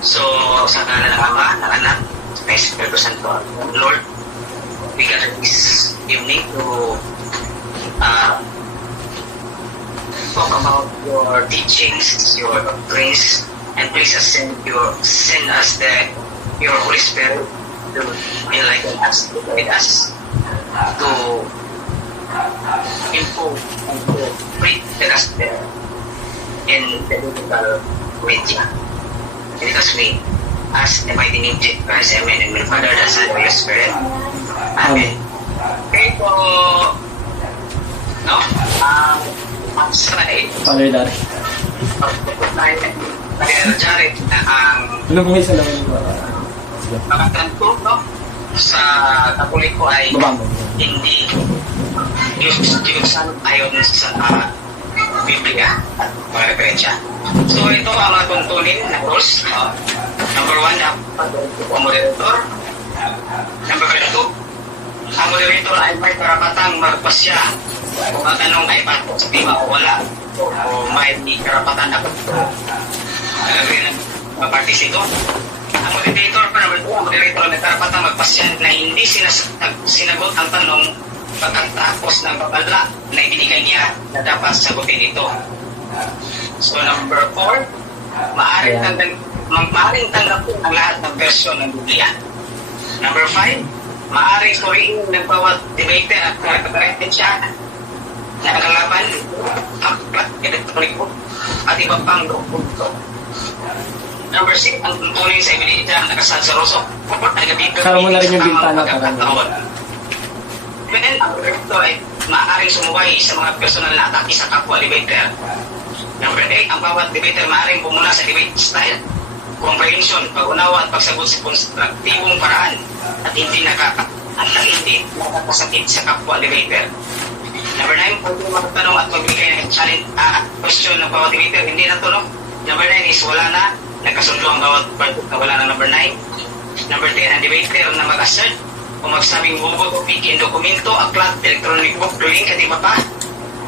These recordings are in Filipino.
So, sa kanan ng Ama, ng Anak, sa Espiritu Santo, Lord, we gather this evening to talk about your teachings, your doctrines, and please send us your Holy Spirit to enlighten us, to guide us, to improve and to preach the gospel in the biblical media. Because we ask the mighty name of Christ, Amen, and my Father, the Son, and the Holy Spirit. Amen. Okay, so, no? Slide. Father Dari. Jared na ang Ano po isa naman ito? mga kanto, no? Sa Katoliko ay hindi yung ayon sa Biblia at mga referensya. So ito ang mga tuntunin na course. Number 1, ang moderator. Number 2, ang moderator ay may karapatang magpasya kung ang tanong ay patok sa tema o wala, o may karapatan na mag-participate. Ang moderator, ang moderator may karapatang magpasya na hindi sinagot ang tanong pagkatapos ng babala na ibinigay niya na dapat sagutin ito. So number 4, maaaring tanggapin ang lahat ng version ng Biblia. Number 5, maaaring suriin ng bawat debater at referensya na kalaban, aklat, elektronik at iba pang dokumento. Number 6, ang tuntunin sa ebidensya na kasal sa Rosso ay nabibigay Kasama mo na rin yung sa bintana pagkakataon. Then, ang ito ay maaaring sumuway sa mga personal na atake sa kapwa debater. Number 8, ang bawat debater maaaring bumula sa debate style, comprehension, pag-unawa at pagsagot sa konstruktibong paraan at hindi nakakasakit sa kapwa debater. Number 9, pwede magtanong at magbigay ng challenge question ng bawat debater, hindi natulog. Number 9 is wala na, nagkasundo ang bawat part na wala na number 9. Number 10, ang debater na mag-assert kung magsabing hugot o pikin, dokumento, aklat, electronic book, link at iba pa,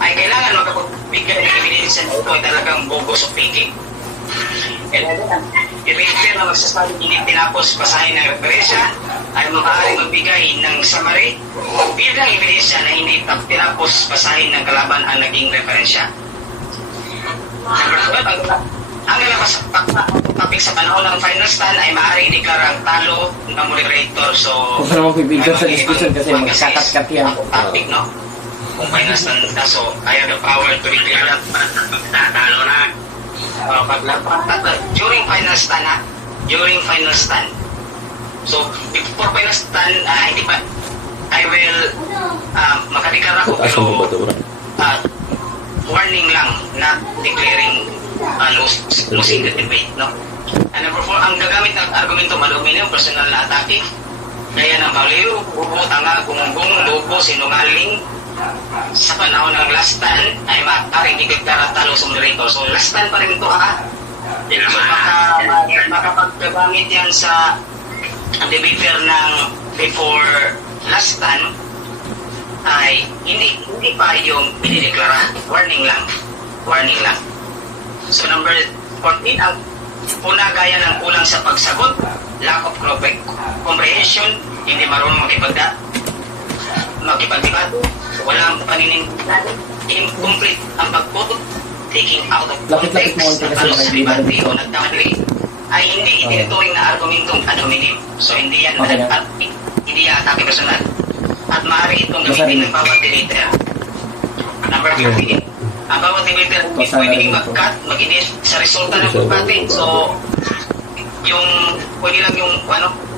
ay kailangan magkapagbigay ng ebidensya na ito ay talagang bogos o pikin. Debater na magsasabing hindi tinapos pasahin ng referensya ay maaaring magbigay ng summary bilang ebidensya na hindi tinapos pasahin ng kalaban ang naging referensya. Number 12, ang lalabas topic sa panahon ng final stand ay maaaring ideklara ang talo ng moderator. So, kung naman pipigil sa discussion kasi magkakat-kat yan. Topic, no? Kung final stand na, so, I have the power to declare that talo na. During final stand, during final stand. So, before final stand, hindi pa, I will makadeklara ko pero warning lang, not declaring losing the debate, no? And number 4, ang gagamit ng argumento maluminium, personal na atake, gaya ng baliw, bubo, tanga, gunggong, lobo, sinungaling, sa panahon ng last stand ay maaaring ideklara talo sa moderator. So last stand pa rin ito, ha? So makapaggamit yan sa debater ng before last stand ay hindi pa yung pinideklara. Warning lang. So number 14, ang punagaya ng kulang sa pagsagot, lack of comprehension, hindi marunong makipagdebate, walang paninindigan, incomplete ang pagboto, taking out of context, nagkalos sa debate o nagkamali, ay hindi itinuturing na argumentong ad hominem. So hindi yan atake personal. At maaari itong gamitin ng bawat debater. Number 15, ang bawat debater hindi Pasalamat pwedeng po. mag-cut, mag-edit sa resulta ng debate. So, yung pwede lang yung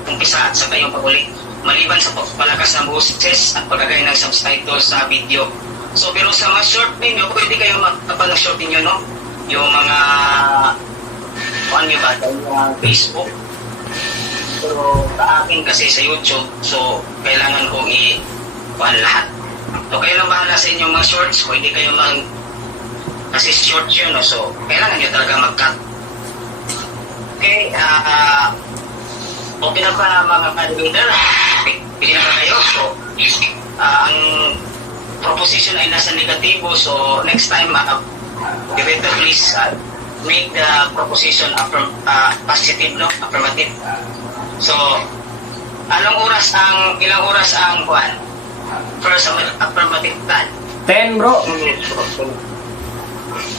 umpisa at saka yung pag-uli. Maliban sa palakas ng boses at paglagay ng subtitles sa video. So, pero sa mga short ninyo, pwede kayo magtapal ng short ninyo, no? Yung mga, nyo ba, Facebook. Pero sa akin kasi sa YouTube, so, kailangan kong lahat. So, kayo lang bahala sa inyong mga shorts, pwede kayo kasi short yun, no? So, kailangan nyo talaga mag-cut. Okay, okay na pa mga debater? Pili na pa kayo. So, ang proposition ay nasa negatibo. So, next time, debater, please make the proposition positive, no? Affirmative. So, ilang oras ang first affirmative plan? 10 bro.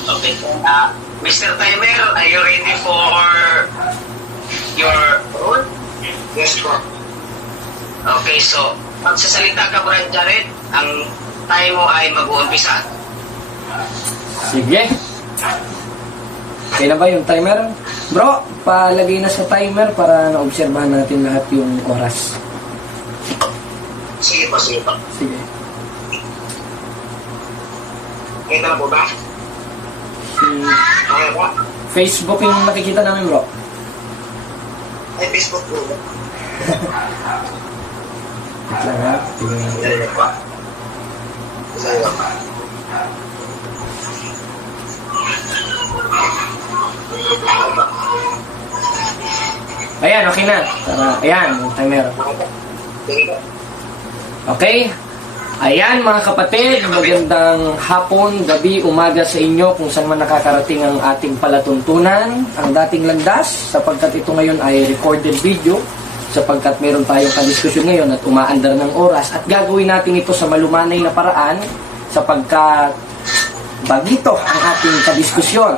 Okay. Mr. Timer, are you ready for your role? Yes, sir. Okay, so magsasalita ka, Brad Jared. Ang time mo ay mag-uumpisa. Sige. Okay na ba yung timer? Bro, palagay na sa timer para na-obserbahan natin lahat yung oras. Sige po, sige po. Sige. Kita na po ba? Okay po. Facebook yung nakikita namin bro. Ay, Facebook po. Wait lang ha. Tingnan natin. Sige po. Sige po. Ayan, okay na. Tara, ayan, yung timer. Sige po. Okay? Ayan mga kapatid, magandang hapon, gabi, umaga sa inyo kung saan man nakakarating ang ating palatuntunan, ang dating landas, sapagkat ito ngayon ay recorded video, sapagkat meron tayong kadiskusyon ngayon at umaandar ng oras at gagawin natin ito sa malumanay na paraan sapagkat bagito ang ating kadiskusyon.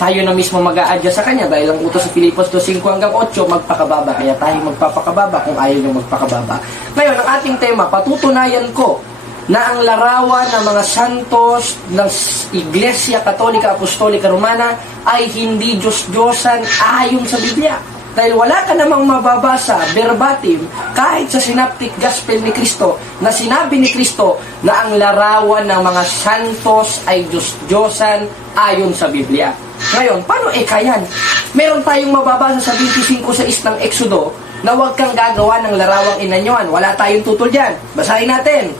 Tayo na mismo mag-a-adjust sa kanya dahil ang utos sa Filipos 2:5 hanggang 8 magpakababa, kaya tayo magpapakababa kung ayaw nyo magpakababa. Ngayon, ang ating tema, patutunayan ko na ang larawan ng mga santos ng Iglesia Katolika Apostolika Romana ay hindi Diyos-Diyosan ayon sa Biblia. Dahil wala ka namang mababasa verbatim kahit sa Synoptic Gospel ni Kristo na sinabi ni Kristo na ang larawan ng mga santos ay Diyos-Diyosan ayon sa Biblia. Ngayon, paano ikayan? Meron tayong mababasa sa 25:6 ng Exodo na huwag kang gagawa ng larawang inanyuan. Wala tayong tutol dyan. Basahin natin.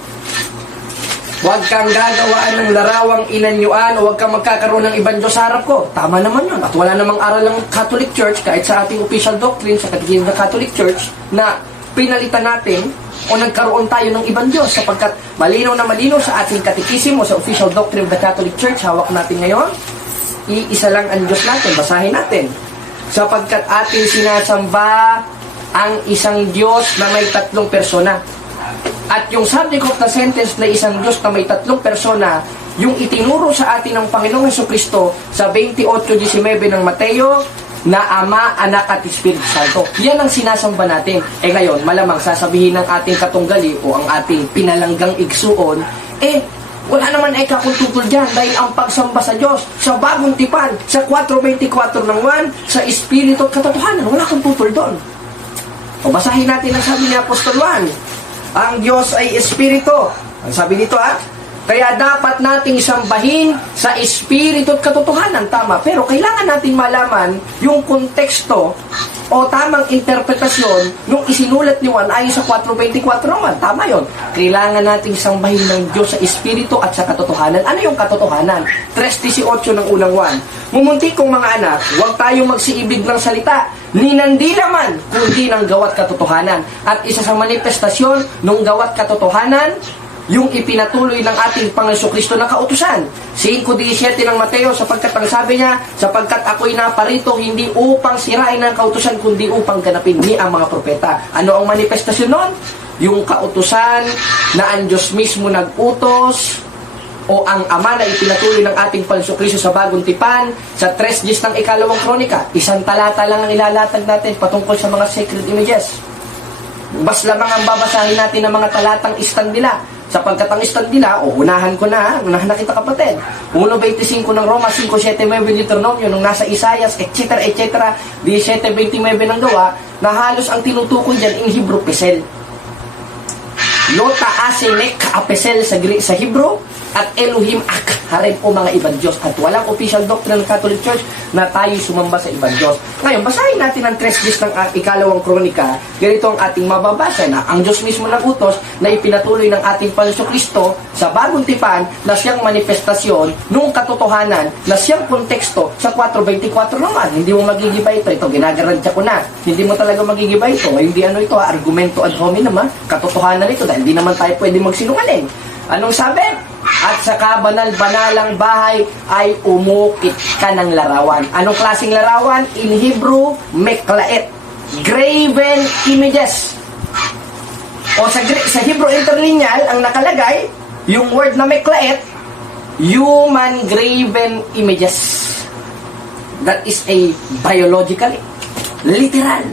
Huwag kang gagawaan ng larawang inanyuan o huwag kang magkakaroon ng ibang Diyos sa harap ko. Tama naman yun. At wala namang aral ng Catholic Church kahit sa ating official doctrine sa Catechism ng Catholic Church na pinalitan natin o nagkaroon tayo ng ibang Diyos sapagkat malinaw na malinaw sa ating Catechism o sa official doctrine of the Catholic Church, hawak natin ngayon, iisa lang ang Diyos natin. Basahin natin. Sapagkat ating sinasamba ang isang Diyos na may 3 persona. At yung subject of the sentence na isang Diyos na may 3 persona, yung itinuro sa atin ng Panginoong Jesucristo sa 28:19 ng Mateo, na Ama, Anak at Espiritu Santo. Yan ang sinasamba natin. Ngayon, malamang sasabihin ng ating katunggali o ang ating pinalanggang igsuon, wala naman ay kakututol dyan dahil ang pagsamba sa Diyos, sa bagong tipan, sa 4:24 ng 1, sa Espiritu at katotohanan, wala kang tutol doon. O basahin natin ang sabi ni Apostol Juan. Ang Diyos ay Espiritu. Ang sabi nito kaya dapat nating sambahin sa Espiritu at katotohanan. Tama. Pero kailangan nating malaman yung konteksto o tamang interpretasyon nung isinulat ni Juan ayon sa 4:24 naman. Tama yon. Kailangan nating sambahin ng Diyos sa Espiritu at sa katotohanan. Ano yung katotohanan? 3:18 ng unang Juan. Mumuntik kong mga anak, huwag tayong magsiibig ng salita, ni nandi naman, kundi ng gawat katotohanan. At isa sa manifestasyon ng gawat katotohanan, yung ipinatuloy ng ating Panginoon Kristo na kautusan. 5:17 ng Mateo, sapagkat ang sabi niya, sapagkat ako'y naparito hindi upang sirain ang kautusan, kundi upang ganapin ni ang mga propeta. Ano ang manifestasyon nun? Yung kautusan na ang Diyos mismo nag-utos o ang Ama na ipinatuloy ng ating Panginoon Kristo sa bagong tipan, sa 3:10 ng 2 Kronika. Isang talata lang ang ilalatag natin patungkol sa mga sacred images. Bas lamang ang babasahin natin ng mga talatang stand nila. Sapagkat ang stand nila, unahan ko na, unahan na kita kapatid. 1.25 ng Roma, 5.7 Deuteronomio, nung nasa Isaias, etc. 17.29 ng gawa, na halos ang tinutukoy dyan in Hebrew, pesel. Lota asenek apesel sa Hebrew, at Elohim ak harem o mga ibang Diyos. At walang official doctrine ng Catholic Church na tayo sumamba sa ibang Diyos. Ngayon, basahin natin ang 3 days ng ikalawang kronika. Ganito ang ating mababasa na ang Diyos mismo nagutos na ipinatuloy ng ating Panginoon Kristo sa bagong tipan na siyang manifestasyon nung katotohanan na siyang konteksto sa 4.24 naman. Hindi mo magigiba ito. Ito, ginagarantya ko na. Hindi mo talaga magigiba ito. Hindi ano ito, argumento ad hominem, katotohanan ito dahil hindi naman tayo pwede magsinungaling. Anong sabi? At sa kabanal-banalang bahay ay umukit ka ng larawan. Anong klaseng larawan? In Hebrew, meklaet. Graven images. O sa Hebrew interlineal, ang nakalagay, yung word na meklaet, human graven images. That is a biological, literal.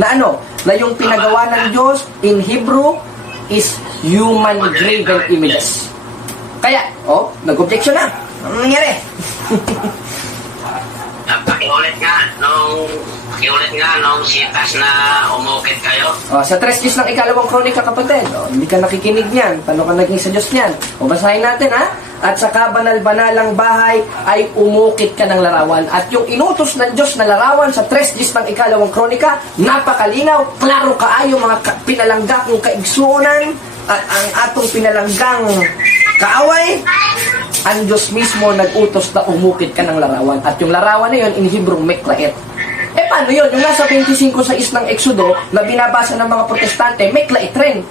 Na ano? Na yung pinagawa ng Diyos in Hebrew is human graven images. Kaya, nag-objection na. Ano nangyari? Pakiulit nga nung sitas na umukit kayo. Sa 3 days ng ikalawang kronika, kapatid. Hindi ka nakikinig niyan. Paano ka naging sa Diyos niyan? Basahin natin, ha? At sa kabanal-banalang bahay ay umukit ka ng larawan. At yung inutos ng Diyos na larawan sa 3 days ng ikalawang kronika, napakalinaw, klaro kaayo mga pinalangga kong kaigsuonan at ang atong pinalanggang kaaway, ang Diyos mismo nag-utos na umukit ka ng larawan. At yung larawan na yun, in Hebrew, meklaet. Paano yun? Yung nasa 25 sa ng Exodo, na binabasa ng mga protestante, meklaet rin.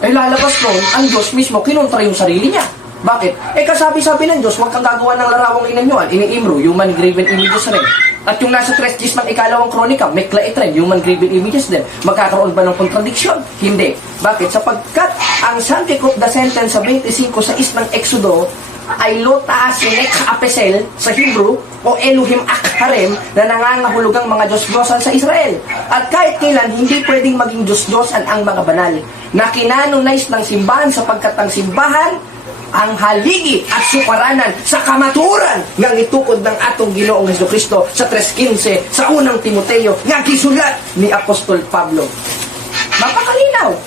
Lalabas nun, ang Diyos mismo, kinontra yung sarili niya. Bakit? Kasabi-sabi ng Diyos, huwag kang gagawa ng larawang inanyuan. Ini-Imro, human graven images rin. At yung nasa 3 days ng ikalawang kronika, meklaet rin, human graven images din. Magkakaroon ba ng contradiction? Hindi. Bakit? Sapagkat ang subject of the sentence sa 25 sa ng Exodo ay lota sinek apesel sa Hebrew o Elohim ak harem na nangangahulugang mga Diyos-Diyosan sa Israel. At kahit kailan, hindi pwedeng maging Diyos-Diyosan ang mga banal na kinanonize ng simbahan sapagkat ang simbahan ang haligi at sukaranan sa kamaturan ng itukod ng atong Ginoong Jesucristo sa 3:15 sa unang Timoteo nga gisulat ni Apostol Pablo. Mapakalinaw.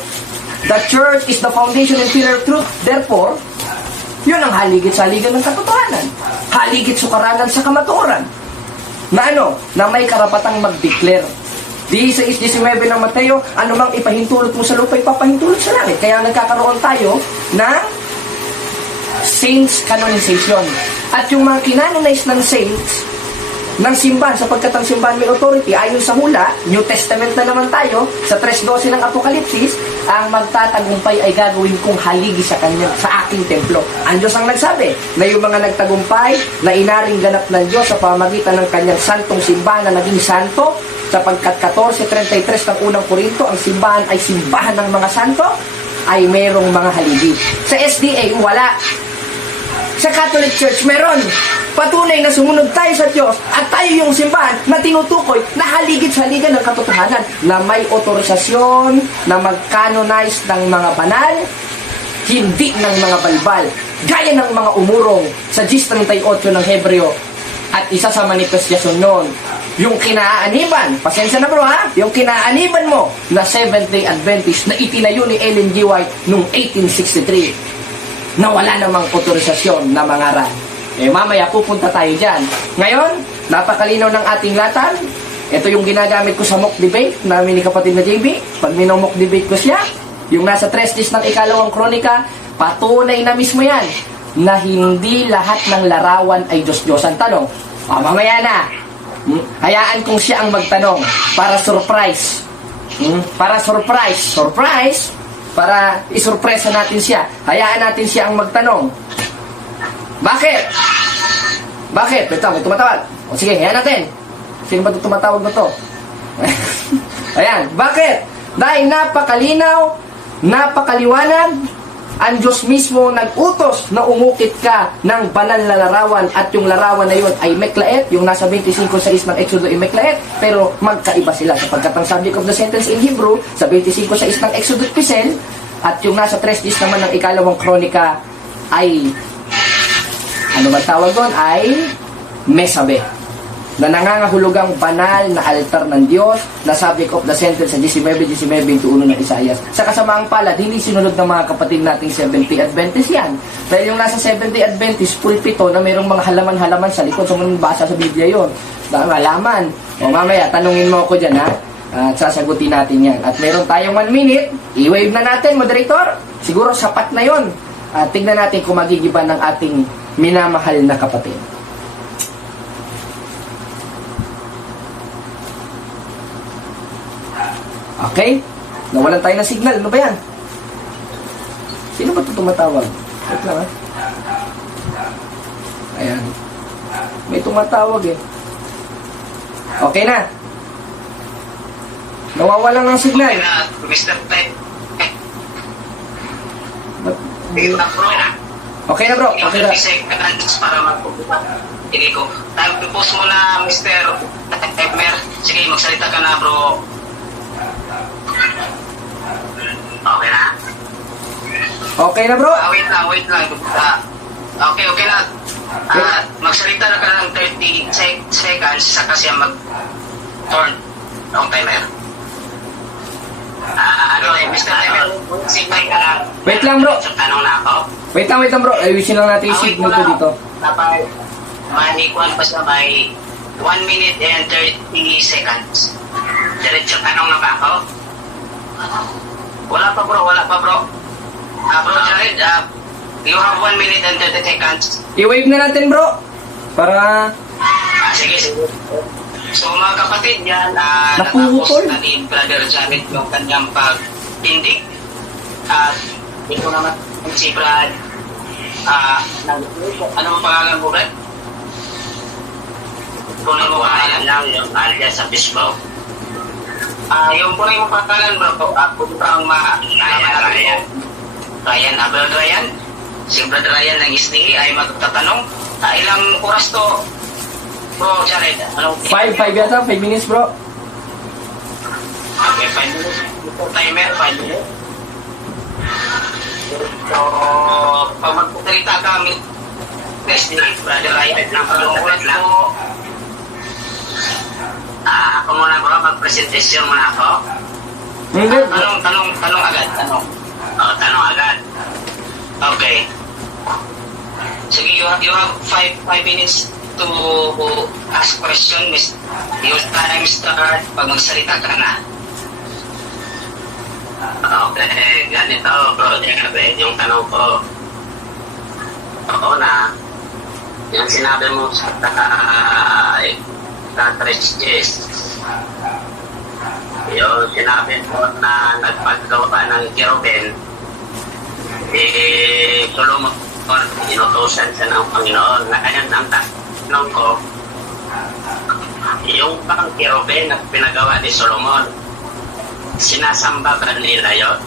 The church is the foundation and pillar of truth. Therefore, yun ang haligit sa haligan ng katotohanan. Haligit sukaranan sa kamaturan. Na ano? Na may karapatang mag-declare. 16:19 ng Mateo, anumang ipahintulot mo sa lupa, ipapahintulot sa langit. Kaya nagkakaroon tayo ng saints canonization. At yung mga kinanonize ng saints ng simbahan, sapagkat ang simbahan may authority, ayon sa hula, New Testament na naman tayo, sa 3:12 ng Apokalipsis, ang magtatagumpay ay gagawin kong haligi sa kanya, sa aking templo. Ang Diyos ang nagsabi na yung mga nagtagumpay na inaring ganap ng Diyos sa pamagitan ng kanyang santong simbahan na naging santo, sapagkat 14:33 ng unang Korinto, ang simbahan ay simbahan ng mga santo, ay merong mga haligi. Sa SDA, wala. Sa Catholic Church, meron. Patunay na sumunod tayo sa Diyos at tayo yung simbahan na tinutukoy na haligit sa haligan ng katotohanan na may otorisasyon na mag-canonize ng mga banal, hindi ng mga balbal. Gaya ng mga umurong sa 10:38 ng Hebreo. At isa sa manifestasyon nun, yung kinaaniban, pasensya na bro ha, yung kinaaniban mo na Seventh-day Adventist na itinayo ni Ellen G. White noong 1863 na wala namang otorisasyon na mangaral. Mamaya pupunta tayo dyan. Ngayon, napakalinaw ng ating latan. Ito yung ginagamit ko sa mock debate namin ni kapatid na JB. Pag minomok debate ko siya, yung nasa 3 days ng ikalawang kronika, patunay na mismo yan na hindi lahat ng larawan ay Diyos-Diyosan. Tanong, mamaya na. Hayaan kong siya ang magtanong para surprise. Para surprise, para isurpresa natin siya. Hayaan natin siya ang magtanong. Bakit? Ito, may tumatawag. O sige, hayaan natin. Sino ba ito tumatawag na to? Ayan, bakit? Dahil napakalinaw, napakaliwanag, ang Diyos mismo nag-utos na umukit ka ng banal na larawan at yung larawan na yun ay meklaet, yung nasa 25:6 ng Exodo ay meklaet, pero magkaiba sila sapagkat ang subject of the sentence in Hebrew sa 25:6 ng Exodo Pisel At yung nasa 3 days naman ng ikalawang kronika ay, ano ba tawag doon? Ay Mesabe, na nangangahulugang banal na altar ng Diyos, na subject of the sentence sa 19:19-21 ng Isaias. Sa kasamaang palad, hindi sinunod ng mga kapatid nating 70 Adventist yan. Dahil yung nasa 70 Adventist, pulpito na mayroong mga halaman-halaman sa likod, sa mga basa sa Biblia yun. Halaman. O mamaya, tanungin mo ako dyan, ha? At sasagutin natin yan. At meron tayong 1 minute, i-wave na natin, moderator. Siguro sapat na yon. Tignan natin kung magigiban ng ating minamahal na kapatid. Okay? Nawalan tayo ng signal. Ano ba yan? Sino ba ito tumatawag? Wait lang, ha? Ayan. May tumatawag eh. Okay na. Nawawalan ng signal. Okay na, Mr. Ted. Okay na bro. Okay na. 30 seconds para magpupunta. Sige ko. Tapos mo na, Mr. Timer. Sige, magsalita ka na, bro. Okay na? Okay na bro. Wait lang. Okay na. Magsalita na ka ng 30 seconds saka siya mag-turn ang timer. Mr. Timer, signal ka lang. Wait lang, bro. Tanong na ako. Wait lang bro. Ayusin lang natin yung signal ko dito. Dapat manikuan pa siya by 1 minute and 30 seconds. Diretso tanong na ba ako? Wala pa bro. Bro Jared, you have 1 minute and 30 seconds. I-wave na natin bro. Para... Sige. So mga kapatid yan, Napuputol. natapos na ni Brother Jared yung kanyang pag-tindig. At ito naman si Brad. Ano mo pangalan mo, Brad? Kunin mo pangalan lang yung alias sa Facebook. Yung kunin mo pangalan, bro, punta ang Ryan Abel Ryan. Si Brad Ryan ng SDE ay magtatanong, ilang oras to, bro Jared? 5 yata, 5 minutes bro. Okay, 5 minutes. Timer, 5 minutes. So, pag magputalita kami, SDE, Brother Ryan, ng pag-ulat lang. Ako muna bro, mag-presentation muna ako. Hindi. Tanong agad. Tanong agad. Okay. Sige, you have 5 minutes to ask question. Your time start pag magsalita ka na. Okay, ganito bro, yung tanong ko. Oo na. Yung sinabi mo sa Triches. Yung sinabi mo na nagpaggawa ng Cherubim, Solomon, inutusan siya ng Panginoon. Na kaya ang tanong ko, yung pang Cherubim na pinagawa ni Solomon, sinasamba ba nila yun?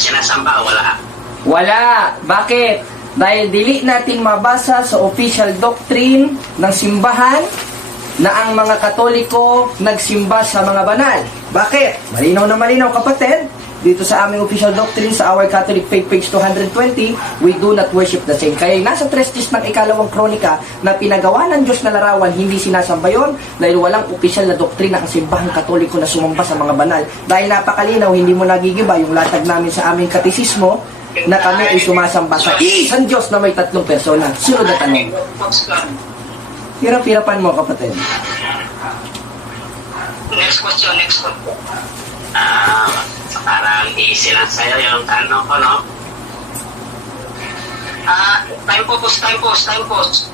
Sinasamba o wala? Wala. Bakit? Dahil dili natin mabasa sa official doctrine ng simbahan na ang mga Katoliko nagsimba sa mga banal. Bakit? Malinaw na malinaw kapatid. Dito sa aming official doctrine sa Our Catholic Faith page 220, we do not worship the same. Kaya nasa 3 days ng ikalawang kronika na pinagawa ng Diyos na larawan, hindi sinasamba yun dahil walang official na doktrina ang simbahang Katoliko na sumamba sa mga banal. Dahil napakalinaw, hindi mo nagigiba yung latag namin sa aming katisismo na kami ay sumasamba sa isang Diyos na may 3 persona. Sunod na tanong. Hirap-hirapan mo kapatid. Next question. Parang easy lang sa'yo yung tanong ko, no? Time pause.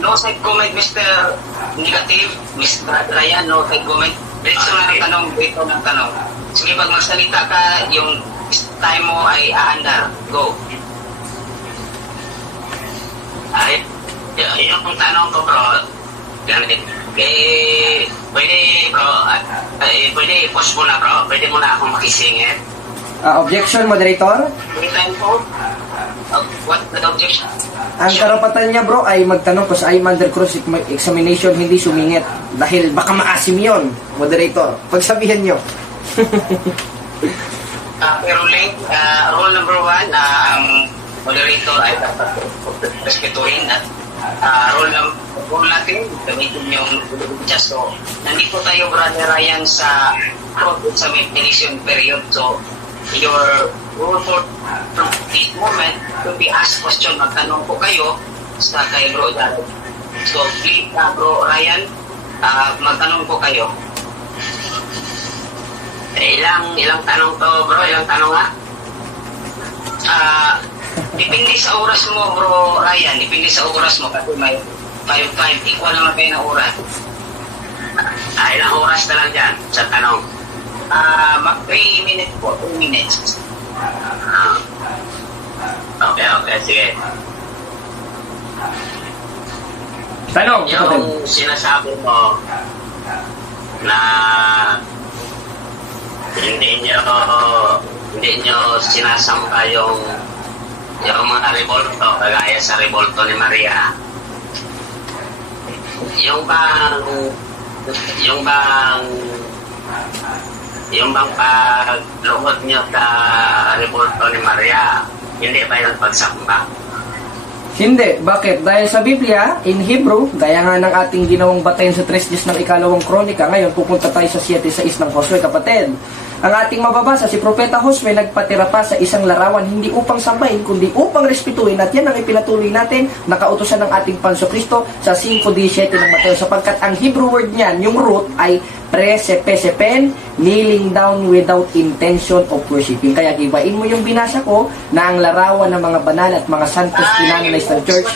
No side comment, Mr. Negative. Mr. Ryan, no side comment. Dito ng tanong. Sige, pag magsalita ka, yung time mo ay aandar. Go. Yung tanong ko, bro, ganit. Pwede, bro, pwede i-post mo na, bro. Pwede mo na akong makisingit. Objection, moderator? Time po? What the objection? Ang karapatan niya bro ay magtanong ko sa IMAN Cross examination, hindi sumingit. Dahil baka maasim yun, moderator. Pagsabihan nyo. Pero link, rule number 1, ang moderator ay dapat respetuhin at rule natin, gamitin yung just. So, nandito tayo, Brother Ryan, sa definition period. So, your rule for this moment to be asked question, magtanong po kayo sa kay Bro Jared. So, please, Bro Ryan, magtanong po kayo. Ilang tanong to, bro? Ilang tanong nga? Depende sa oras mo, Bro Ryan. Depende sa oras mo kasi may 5-5. Equal naman kayo ng oras. Ilang oras na lang dyan sa tanong? Mag 3 minutes po. 3 minutes. Okay, sige. Tanong, kapatid. Yung sinasabi mo na hindi nyo sinasamba yung mga revolto, kagaya sa revolto ni Maria. Yung bang pagluhod nyo sa revolto ni Maria, hindi ba yung pagsamba? Hindi. Bakit? Dahil sa Biblia, in Hebrew, gaya nga ng ating ginawang batayan sa 3 days ng ikalawang kronika, ngayon pupunta tayo sa 7:6 ng Josue, kapatid. Ang ating mababasa, si Propeta Josue nagpatira pa sa isang larawan, hindi upang sambahin, kundi upang respetuhin. At yan ang ipinatuloy natin, nakautosan ng ating Panso Kristo sa 5:17 ng Mateo. Sapagkat ang Hebrew word niyan, yung root, ay presepesepen, kneeling down without intention of worshiping. Kaya gibain mo yung binasa ko na ang larawan ng mga banal at mga santos pinanalize ng church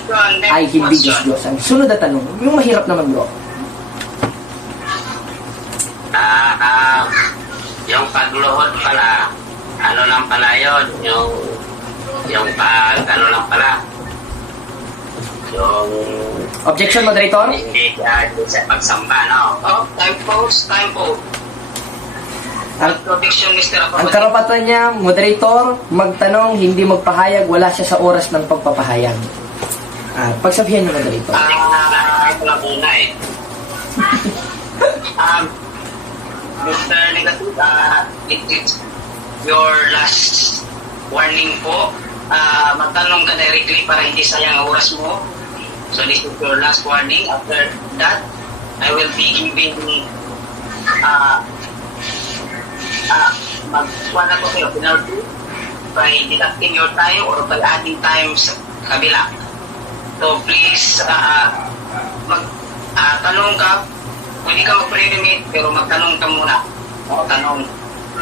ay hindi Diyos-Diyosan. Sunod na tanong, yung mahirap naman, bro. Yung pagluhod pala, ano lang pala yun, yung ano lang pala, yung Objection, moderator? hindi sa pagsamba, no? Time pause. Protection, Mr. Ang karapatan niya, moderator, magtanong, hindi magpahayag, wala siya sa oras ng pagpapahayag. Pagsabihan niyo, moderator. Ito lang una eh. Mr. Negative, it's your last warning po. Magtanong ka directly para hindi sayang ang oras mo. So this is your last warning. After that, I will be giving magkuha na ko kayo penalty by deducting your time or by adding time sa kabila. So please, tanong ka. Pwede ka mag-pre-limit, pero magtanong ka muna. Tanong.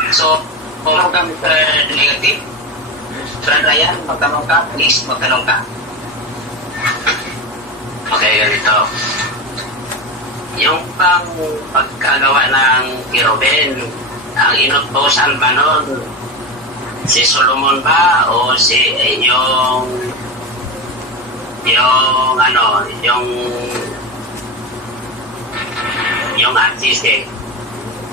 So, kung ka Mr. Negative, Brad Ryan, magtanong ka, please, magtanong ka. Okay, ganito. Yung pagkagawa ng kirubin, ang inutosan ba nun, si Solomon ba o yung artist eh?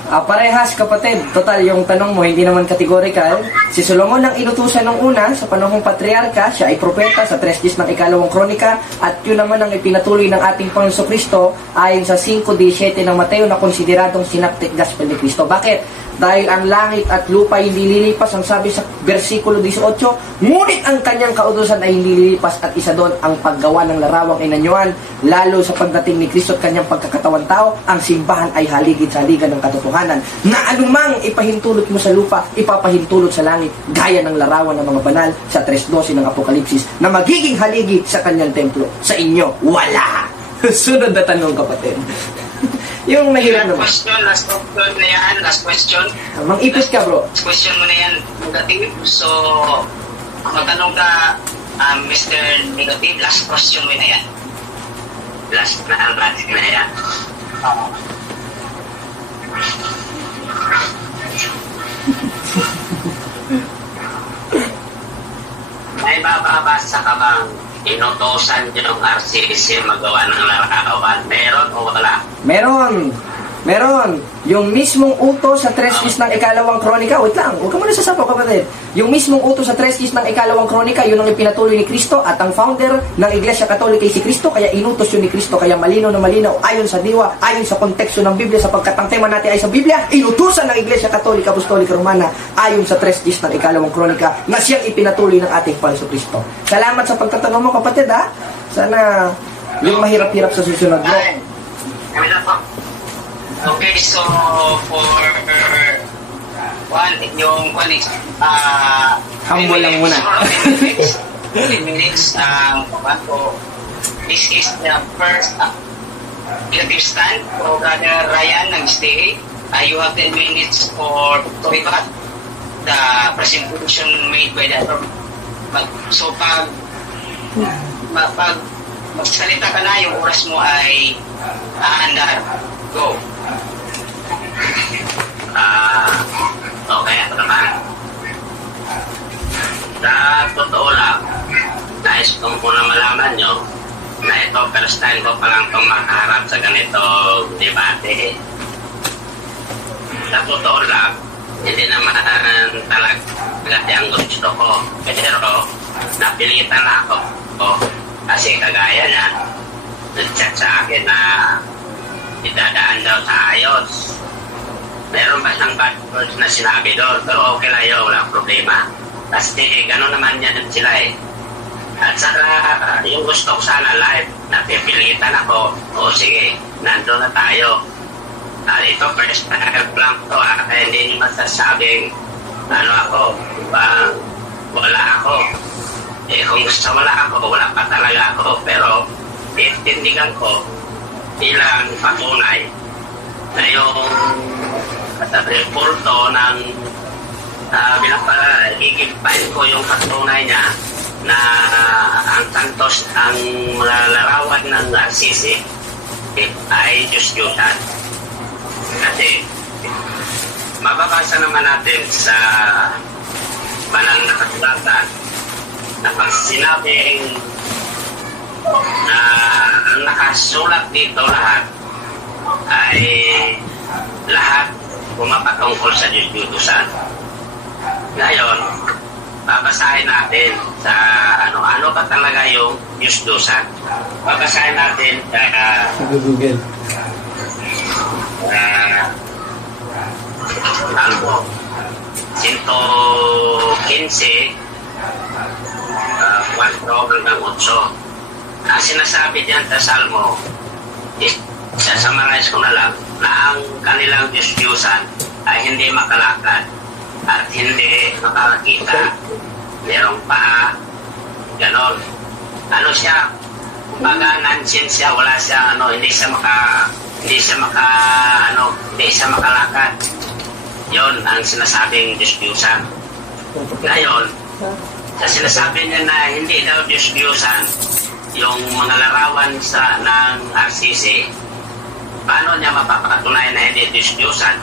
Parehas, kapatid. Total, yung tanong mo hindi naman categorical. Si Solomon ang inutusan ng una sa panahong patriarka, siya ay propeta sa 3 days ng ikalawang kronika, at yun naman ang ipinatuloy ng ating Panginoon Kristo ayon sa 5:17 ng Mateo na konsideradong synoptic gospel ni Kristo. Bakit? Dahil ang langit at lupa hindi lilipas, ang sabi sa versikulo 18, ngunit ang kanyang kautusan ay hindi lilipas, at isa doon ang paggawa ng larawang inanyuan. Lalo sa pagdating ni Kristo at kanyang pagkakatawan tao, ang simbahan ay haligid sa haligan ng katotohanan na anumang ipahintulot mo sa lupa, ipapahintulot sa langit, gaya ng larawan ng mga banal sa 3:12 ng Apokalipsis na magiging haligi sa kanyang templo. Sa inyo, wala. Sunod na tanong, kapatid. Yung mahirap naman. Last question na yan. Last question. Mang-ipit ka, bro. Last question mo na yan, Negative. So, magtanong ka, Mr. Negative, last question mo na yan. Last na yan. May bababasa ka bang inutosan yung RCC magawa ng larawan? Meron o wala? Meron. Meron. Yung mismong utos sa 3 keys ng ikalawang kronika. Wait lang, huwag ka muna sasapaw, kapatid. Yung mismong utos sa 3 keys ng ikalawang kronika, yun ang ipinatuloy ni Kristo at ang founder ng Iglesia Katolika ay si Kristo, kaya inutos yun ni Kristo, kaya malinaw na malinaw ayon sa diwa, ayon sa konteksto ng Biblia, sapagkat ang tema natin ay sa Biblia, inutusan ng Iglesia Katolika Apostolika Romana ayon sa 3 keys ng ikalawang kronika na siyang ipinatuloy ng ating Panginoon Kristo. Salamat sa pagtatanong mo, kapatid, ha? Sana yung mahirap-hirap sa susunod mo. Kami na po. Okay, so for yung Humble lang muna. 10 minutes, this is the first negative stand for Brother Ryan ng stay. You have 10 minutes for to rebut the presentation made by the so pag magsalita ka na, yung oras mo ay aandar. Go. Okay, ako naman. Sa totoo lang, nais kong muna malaman nyo na ito, first time ko pa lang itong makaharap sa ganitong debate. Sa totoo lang, hindi naman talaga ang gusto ko. Pero, napilitan ako. Kasi kagaya niya, nag-chat sa akin na idadaan daw sa ayos. Meron ba siyang bad words na sinabi doon? Pero okay lang yun, walang problema. Kasi gano'n naman yan sila eh. At saka yung gusto ko sana live, napipilitan ako. O sige, nandun na tayo. Ito first time lang to, kaya hindi nyo masasabing ako, wala ako. Kung gusto wala ako, wala pa talaga ako. Pero tindigan ko bilang patunay na yung pulto ng igimpain ko yung patunay niya na ang Santos, ang mga larawan ng Assisi ay Diyos-Diyosan. Kasi mababasa naman natin sa banal na kasulatan na pag sinabing na ang nakasulat dito lahat ay lahat pumapatungkol sa Diyos-Diyosan. Ngayon, babasahin natin sa ano ba talaga yung Diyos-Diyosan. Babasahin natin sa Google. Salmo 115 4 hanggang 8. Sinasabi diyan sa Salmo, sasamarais ko na lang na ang kanilang Diyos-Diyosan ay hindi makalakad at hindi makakita. Merong paa, ganon. Ano siya? Kumbaga nonsense siya, wala siya hindi siya makalakad. Yon ang sinasabing Diyos-Diyosan. Ngayon, sa sinasabi niya na hindi daw Diyos-Diyosan yung mga larawan ng RCC, paano niya mapapatunayan na hindi Diyos-Diyosan?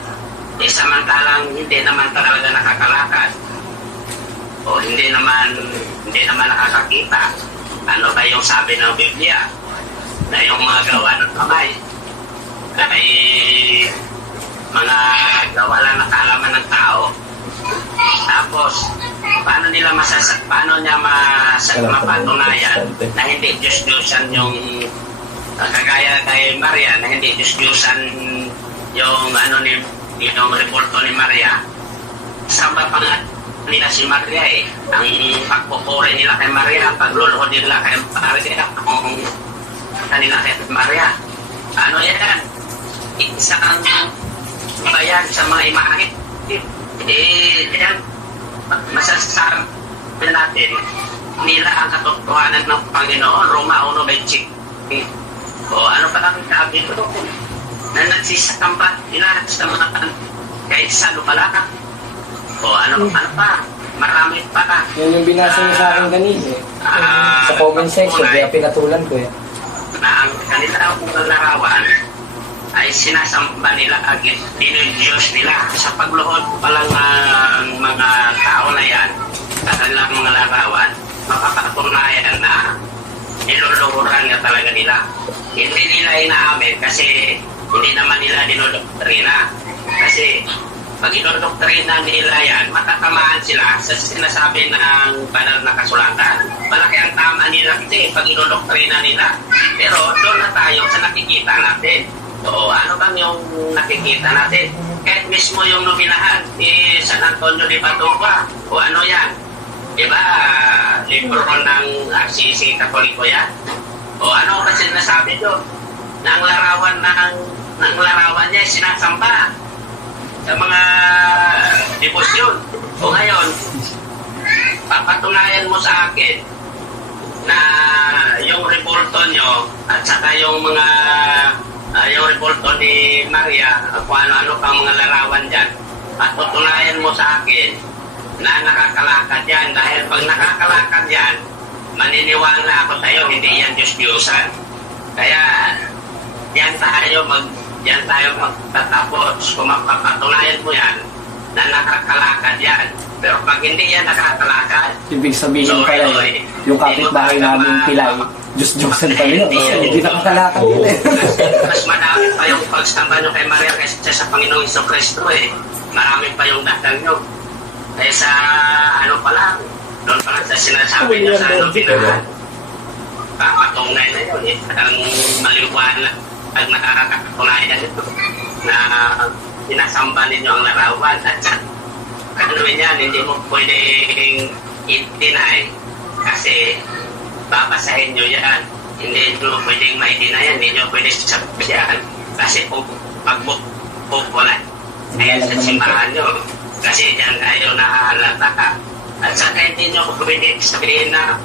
Samantalang hindi naman talaga nakakalakad o hindi naman nakakakita. Ano ba yung sabi ng Biblia na yung mga gawa ng kamay ay mga gawa lang na kaalaman ng tao? Tapos paano niya mapatunayan na hindi Diyos-Diyosan yung kagaya kay Maria, na hindi Diyos-Diyosan yung yung reporto ni Maria? Saba pa nga nila si Maria eh. Ang pagpupuri nila kay Maria, pagluluhod nila kay Maria, kung kanila kay Maria. Ano yan? Isang bayan sa mga imahe. Yan, masasabi natin nila ang katotohanan ng Panginoon. Roma 1:20. O ano pa lang sabi ito na nagsisakampat nila sa mga kaisalo pala. O ano pa, marami pa. Yan yung binasa niya sa akin kanina sa comment section, kaya pinatulan ko na ang kanilang mga larawan ay sinasamba nila agad Diyos nila. Sa pagluhod pa lang ng mga tao na yan sa kanilang mga larawan, mapapatunayan na niluluhuran nga talaga nila. Hindi nila inaamin kasi hindi naman nila dinodoktrina. Kasi pag dinodoktrina nila yan, matatamaan sila sa sinasabi ng banal na kasulatan. Malaki ang tama nila kasi pag dinodoktrina nila. Pero doon na tayo sa nakikita natin. So, ano bang yung nakikita natin? Kahit mismo yung nominahan ni San Antonio de Padua, o ano yan? Diba, libro ng RCC Katoliko yan? O ano kasi nasabi doon? Na ang larawan niya sinasamba sa mga debosyon. O ngayon, papatunayan mo sa akin na yung revolto nyo at saka yung mga yung revolto ni Maria, kung ano-ano pang mga larawan dyan, at tutunayan mo sa akin na nakakalakad yan. Dahil pag nakakalakad yan, maniniwala ako sa'yo, hindi yan Diyos-Diyosan. Kaya yan tayo magtatapos. Kung mapapatunayan mo yan na nakakalakad yan. Pero pag hindi yan nakakalakad, Ibig sabihin pala yung kapitbahay namin Pilay, Diyos-Diyosan pa yun. Hindi nakakalakad yun eh. Mas madami pa yung pagsamba nyo kay Maria kaysa sa Panginoong Jesucristo eh. Marami pa yung dasal nyo. Kaya sa ano pa lang, doon pa lang sa sinasabi nyo sa nominahan. Patunay na yun eh. Ang maliwanag pag nakakatunayan ito na sinasamba ninyo ang larawan at sa kanunin yan, hindi mo pwedeng i-deny kasi babasahin nyo yan. Hindi nyo pwedeng ma-deny yan, hindi nyo pwedeng sabihan kasi pagbukulan ayan sa simbahan nyo kasi dyan kayo nahahalata ka at saka hindi nyo pwedeng sabihin na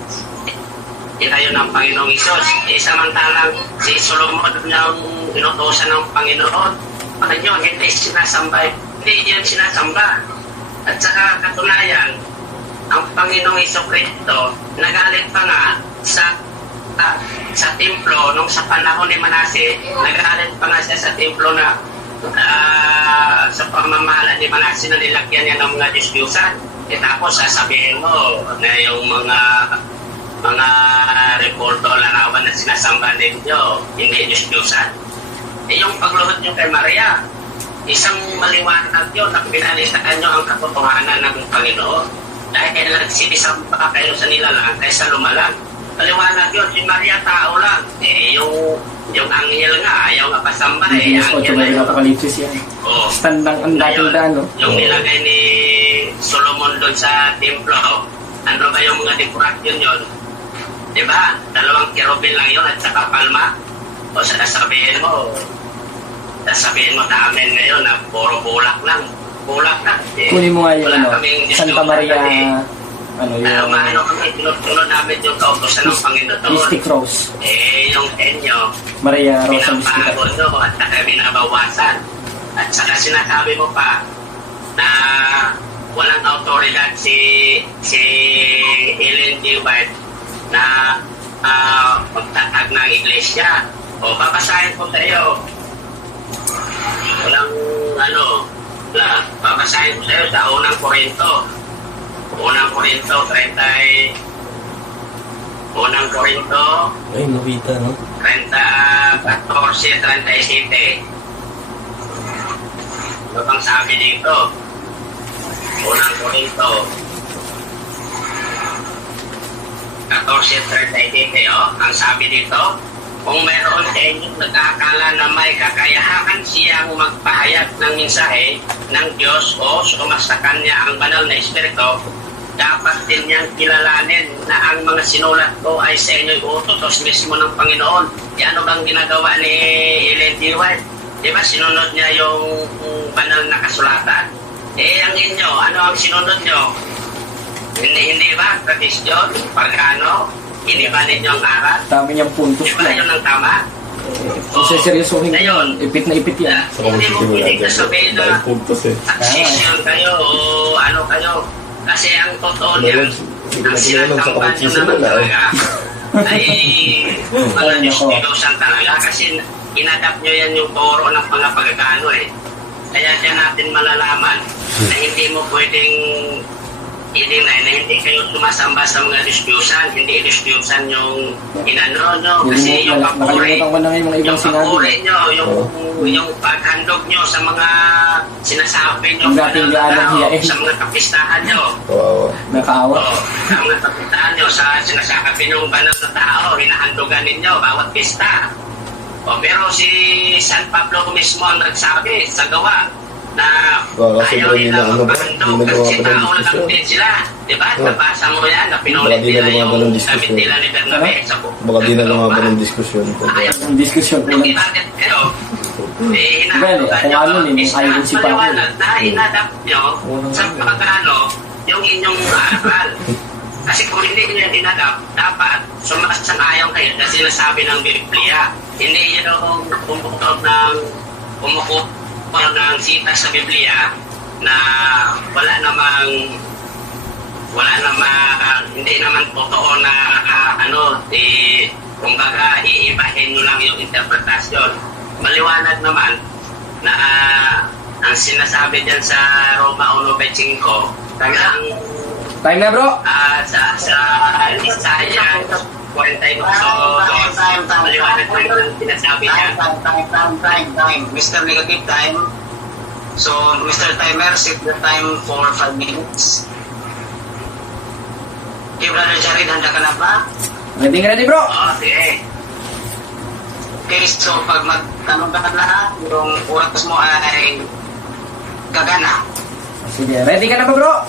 itayo ng Panginoong Isos. Samantalang si Solomon yung inutosan ng Panginoon, yun, hindi sinasamba, hindi yan sinasamba. At saka katunayan, ang Panginoong Jesucristo nagaling pa nga sa templo nung sa panahon ni Manase, nagaling pa nga siya sa templo na sa pamamahala ni Manase na nilagyan niya ng mga Diyos-Diyusan. Tapos sasabihin mo na yung mga reporto larawan na sinasamba ninyo, hindi Diyos-Diyosan. Yung pagluhod nyo kay Maria, isang maliwanag yun na pinalitaan nyo ang katotohanan ng Panginoon. Dahil nagsisamba kayo sa nilalang kaysa lumalang. Maliwanag yun, si Maria tao lang. Yung anghel nga, ayaw nga pasamba eh. Diyos ko, tumay ng Apokalipsis yan. Oh. Standang ang dating daan, no? Yung nilagay ni Solomon doon sa templo, ano ba yung mga dekorasyon yun? Diba? 2 kerubin lang yun at saka palma. O sasabihin mo sa amin ngayon na puro bulak lang. Bulak lang. Kunin mo nga yung Wala ano, kaming Santa Maria, ano yung Maano kami, tinutulong namin yung kautosan ng Panginoon. Mystic Rose. Yung enyo, Maria Rosa Mystica. pinapagod nyo at saka binabawasan. At saka sinasabi mo pa na walang autoridad si Ellen G. White na magtatag ng iglesia. O babasahin ko sa iyo. Walang babasahin ko sa iyo sa unang Korinto 30. Unang Korinto Ay, Novita, no? 14:37. Ano bang sabi dito? Unang Korinto 14:37, ang sabi dito, kung mayroon sa inyo nagkakala na may kakayahan siyang magpahayag ng mensahe ng Diyos o sumasa kanya ang banal na Espiritu, dapat din niyang kilalanin na ang mga sinulat ko ay sa inyo'y utos mismo ng Panginoon. Ano bang ginagawa ni Ellen G. White? Diba sinunod niya yung banal na kasulatan? Ang inyo, ano ang sinunod nyo? Hindi ba? Tradisyon? Pagano? Iniba ninyo ang aral? Dami niyang puntos Diba yun lang. ang tama? Kung seryosohin ko Ngayon, yun, ipit na ipit yan. Sa Hindi mo pwedeng sabihin na puntos eh. taxation kayo o ano kayo. Kasi ang totoo niyan, ang sinasamba nyo naman talaga ay mga Diyos-Diyosan talaga. Kasi inadapt nyo yan yung toro ng mga pagkano eh. Kaya dyan natin malalaman na hindi mo pwedeng i-deny na hindi kayo sumasamba sa mga dispute, hindi dispute yung inano nyo. Kasi yung papuri, Nakalimutan ko na ngayon mga ibang yung sinabi. papuri nyo, yung paghandog nyo sa mga sinasabi nyo Ang dating gaanong hiyain. sa mga kapistahan nyo. Oo. Nakaawa. Sa mga kapistahan nyo, sa sinasabi nyo banal na tao, hinahandogan ninyo bawat pista. Pero si San Pablo mismo ang nagsabi sa gawa na Kasi ayaw hindi nila na ano ba? magpahandog Hindi na kasi gawa pa ng tao lang diskusyon. din sila. Diba? Oh. Nabasa mo yan na pinulit Baka di na nila lumaba yung ng diskusyon. damit nila ni Bernabe sa Baka di na lumaba ng diskusyon. Ayaw Ang diskusyon ko yung lang. ginagit kayo. Well, kung ano din, yung ayaw si Pablo. maliwanag na inadapt nyo sa pagkano yung inyong aral. Kasi kung hindi nyo inadapt, dapat sumasang-ayaw kayo na sinasabi ng Biblia. Hindi yun yung umukutob ng sita sa Biblia na wala namang hindi naman totoo na kumbaga iibahin nyo lang yung interpretasyon. Maliwanag naman na ang sinasabi dyan sa Roma 1:5 talagang Time na bro! sa Isaiah 42, maliwanag naman ang sinasabi niya. Time. Mr. Negative time. So, Mr. Timer, set the time for 5 minutes. Okay, Brother Jared, handa ka na ba? Ready bro! Sige. Okay, so pag magtanong ka na lahat, yung oras mo ay gagana. Sige, ready ka na ba bro?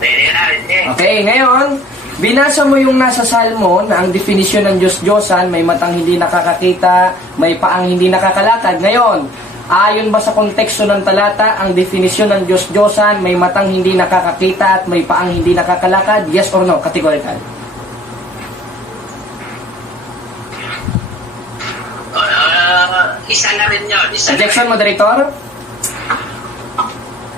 Ready na, ready. Okay, ngayon, binasa mo yung nasa salmo na ang definisyon ng Diyos-Diyosan, may matang hindi nakakakita, may paang hindi nakakalakad. Ngayon, ayon ba sa konteksto ng talata, ang definisyon ng Diyos-Diyosan, may matang hindi nakakakita at may paang hindi nakakalakad? Yes or no? Categorical. Isa na rin yun. Objection, moderator?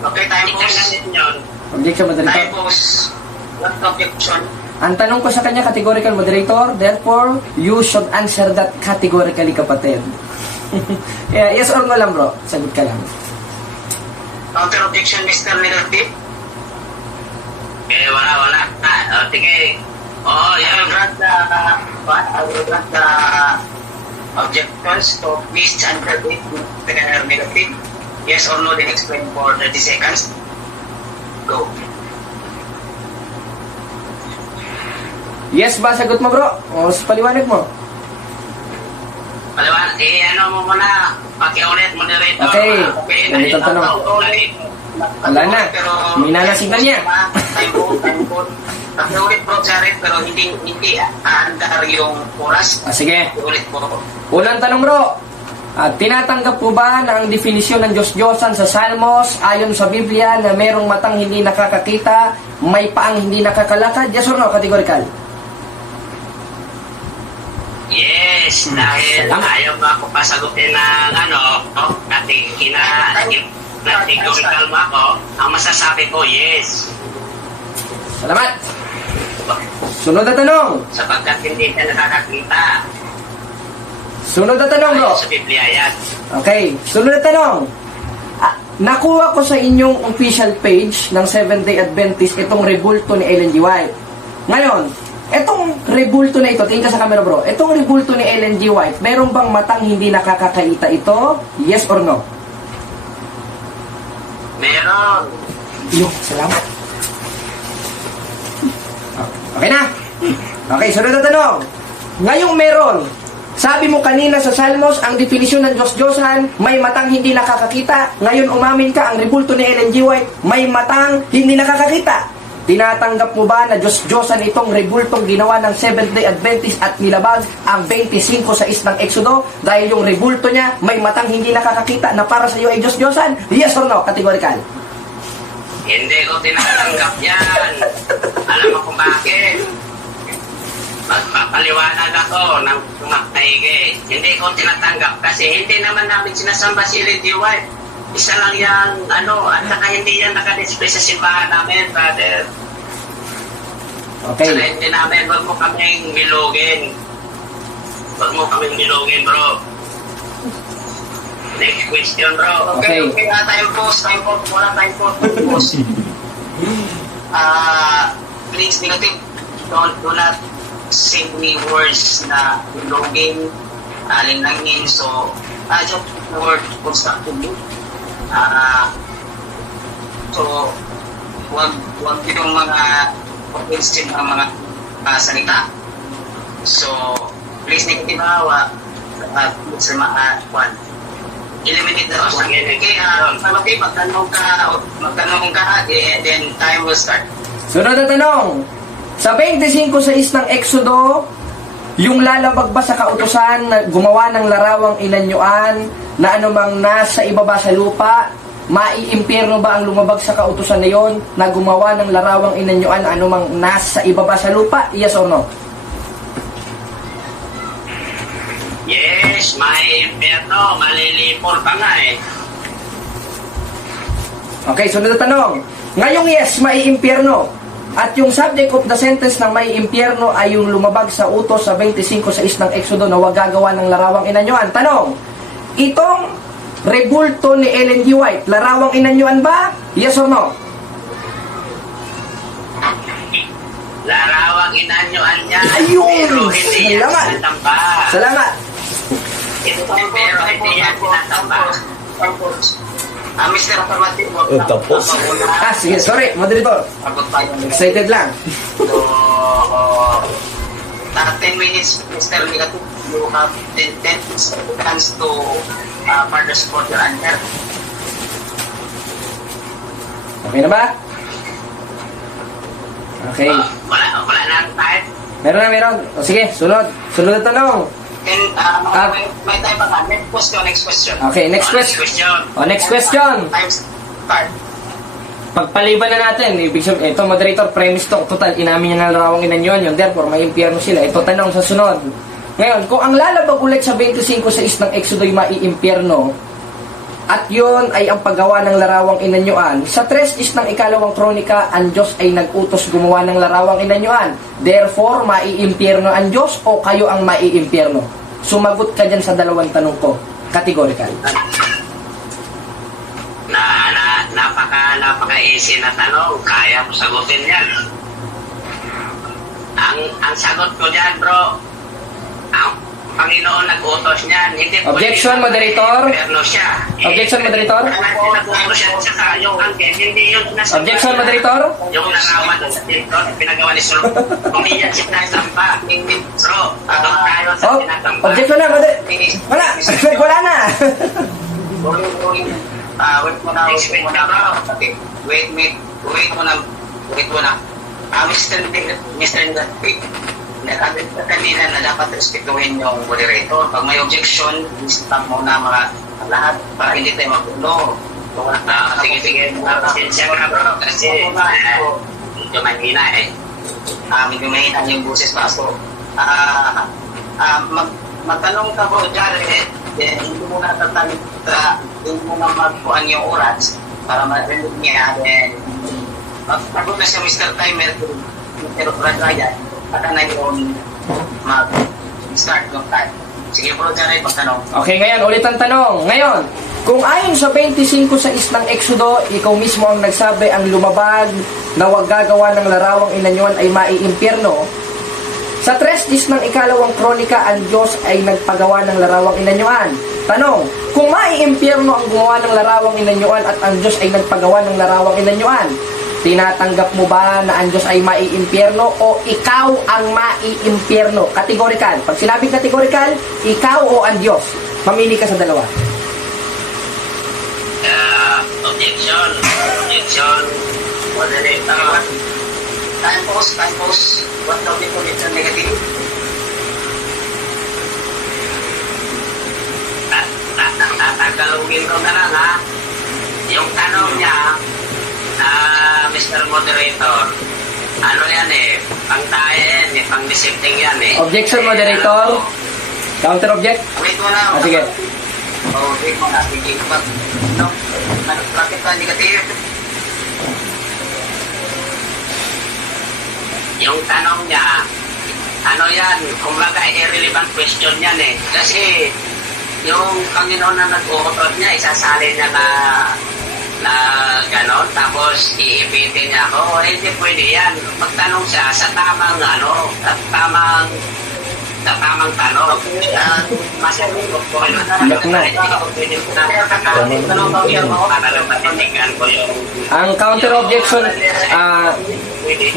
Okay, time Isa na pause. rin yun. Objection, moderator? Time pause. What objection? Ang tanong ko sa kanya, categorical moderator, therefore, you should answer that categorically, kapatid. Yeah, yes or no lang, bro? Sagot ka lang. Counter objection, Mr. Negative. Okay, wala. Sige. I will grant the objections, so please answer it with negative. Yes or no, then explain for 30 seconds. Go. Yes ba? Sagot mo, bro? O paliwanag mo? Paliwanag, ano mo muna, pakiulit, moderator. Okay. Ulit ang tanong. Wala na. Hindi na nasignal niya. Time po. Pakiulit po, Jared, pero hindi aandar yung oras. Sige. Pakiulit po. Unang tanong, bro. Tinatanggap po ba na ang definisyon ng Diyos-Diyosan sa Salmos ayon sa Biblia na merong matang hindi nakakakita, may paang hindi nakakalakad? Yes or no? Categorical. Yes, dahil ayaw ba ako pasagutin ng categorical mo ako, ang masasabi ko, yes. Salamat. Sunod na tanong. Sapagkat hindi ka nakakakita. Sunod na tanong, bro. Ayon sa Biblia yan. Okay, sunod na tanong. Nakuha ko sa inyong official page ng Seventh-day Adventist itong rebulto ni Ellen G. White. Ngayon, itong rebulto na ito, tingin ka sa camera bro, itong rebulto ni Ellen G. White, meron bang matang hindi nakakakaita ito? Yes or no? Meron. Yung, salamat. Okay na? Okay, sunod na tanong. Ngayong meron, sabi mo kanina sa Salmos, ang definisyon ng Diyos-Diyosan, may matang hindi nakakakita. Ngayon umamin ka, ang rebulto ni Ellen G. White, may matang hindi nakakakita. Tinatanggap mo ba na Diyos-Diyosan itong rebultong ginawa ng Seventh-day Adventist at nilabag ang 25:6 ng Exodo dahil yung rebulto niya may matang hindi nakakakita na para sa iyo ay Diyos-Diyosan? Yes or no? Categorical. Hindi ko tinatanggap yan. Alam mo kung bakit? Magpapaliwanag ako ng tumaktaige. Hindi ko tinatanggap kasi hindi naman namin sinasamba si Ellen G. White. Isa lang yan, at saka hindi yan nakadisplay sa simbahan namin, brother. Okay. Saka hindi namin, huwag mo kaming bilogin. Huwag mo kaming bilogin, bro. Next question, bro. Okay, Okay. time pause. Wala time pause. Please, negative. Do not say me words na login, alinangin. So, just word constructively. So, wag yung mga offensive na mga salita. So, please, negative hawa. Please, eliminate the question. Okay, magtanong ka, then time will start. Sunod na tanong. Sa 25:6 ng Exodo, yung lalabag ba sa kautusan na gumawa ng larawang inanyuan na anumang nasa ibaba sa lupa, maiimpyerno ba ang lumabag sa kautusan na yon na gumawa ng larawang inanyuan na anumang nasa ibaba sa lupa? Yes or no? Yes, may impyerno. Malilipol pa nga eh. Okay, sunod na tanong. Ngayong yes, maiimpyerno. At yung subject of the sentence na may impyerno ay yung lumabag sa utos sa 25:6 ng Exodo na wag gagawa ng larawang inanyuan. Tanong, itong rebulto ni Ellen G. White, larawang inanyuan ba? Yes or no? Larawang inanyuan niya. Ayun! Pero hindi yan Salamat! sinatamba. Salamat! Pero hindi yan sinatamba. Mr. Affirmative, Tapos. Sige, sorry, moderator. Excited lang. So, 10 minutes, Mr. Negative, you have 10 seconds to further support your answer. Okay na ba? Okay. Wala na ang time. Meron. O sige, sunod. Sunod na tanong. Then, may time pa ka. Next question. Okay, next question. O, next question. Time start. Pagpaliban na natin, ibig sabihin, ito moderator, premise to, total, inamin niya na larawang inanyuan yun, therefore, may impyerno sila. Ito tanong sa sunod. Ngayon, kung ang lalabag ulit sa 25:6 ng Exodo ay maiimpyerno, at yun ay ang paggawa ng larawang inanyuan, sa 3 ng ikalawang kronika, ang Diyos ay nag-utos gumawa ng larawang inanyuan. Therefore, maiimpyerno ang Diyos o kayo ang maiimpyerno? Sumagot ka dyan sa dalawang tanong ko. Categorical. Napaka-easy na tanong. Kaya mo sagutin yan. Ang sagot ko dyan, bro, ang Panginoon nag-utos niyan. Hindi Objection, moderator. Siya. Objection, moderator. Nag-utos siya sa yung angel. Hindi yun nasa. Objection, moderator. Yung narawan sa dito, pinagawa ni Solomon. Hindi yan sinasamba. Bro, doon tayo sa sinasamba. Objection na, moderator. Wala. Wala na. Wait muna. Mr. Nag-abit ka kanina na dapat respetuhin yung moderator. Pag may objection, stop mo na mga lahat para hindi tayo magpuno. Sige. Pasensya ko na, bro. Kasi medyo mahina eh. Medyo mahina yung boses pa. So, magtanong ka po dyan, hindi mo na tatalit, hindi mo na magpuan yung oras para marinig niya. Then, pagod na siya Mr. Timer, Mr. Ryan, at na yung mag-start yung time. Sige po, Jared, magtanong. Okay, ngayon, ulit ang tanong. Ngayon, kung ayon sa 25:6 ng Exodo, ikaw mismo ang nagsabi ang lumabag na huwag gagawa ng larawang inanyuan ay maiimpyerno, sa 3 ng ikalawang kronika, ang Diyos ay nagpagawa ng larawang inanyuan. Tanong, kung maiimpyerno ang gumawa ng larawang inanyuan at ang Diyos ay nagpagawa ng larawang inanyuan, tinatanggap mo ba na ang Diyos ay maiimpyerno o ikaw ang maiimpyerno? Categorical. Pag sinabing categorical, ikaw o ang Diyos? Mamili ka sa dalawa. Objection. Moderator. Time pause. What daw dito Mr. Negative? Tagalogin ko na lang ha. Yung tanong niya, Mr. Moderator, ano yan eh, pang-tayen, pang-disipling yan eh. Objection, moderator. Counter object. Wait mo na. Sige. Wait mo na. Sige. Bakit ka negative? Yung tanong niya, ano yan, kumbaga irrelevant question yan eh. Kasi yung Panginoon na nag-uutot niya, isasali niya na gano'n, tapos iipitin niya ako, hindi pwede yan. Magtanong siya sa tamang tanong. Masabi ko po, Ang counter objection,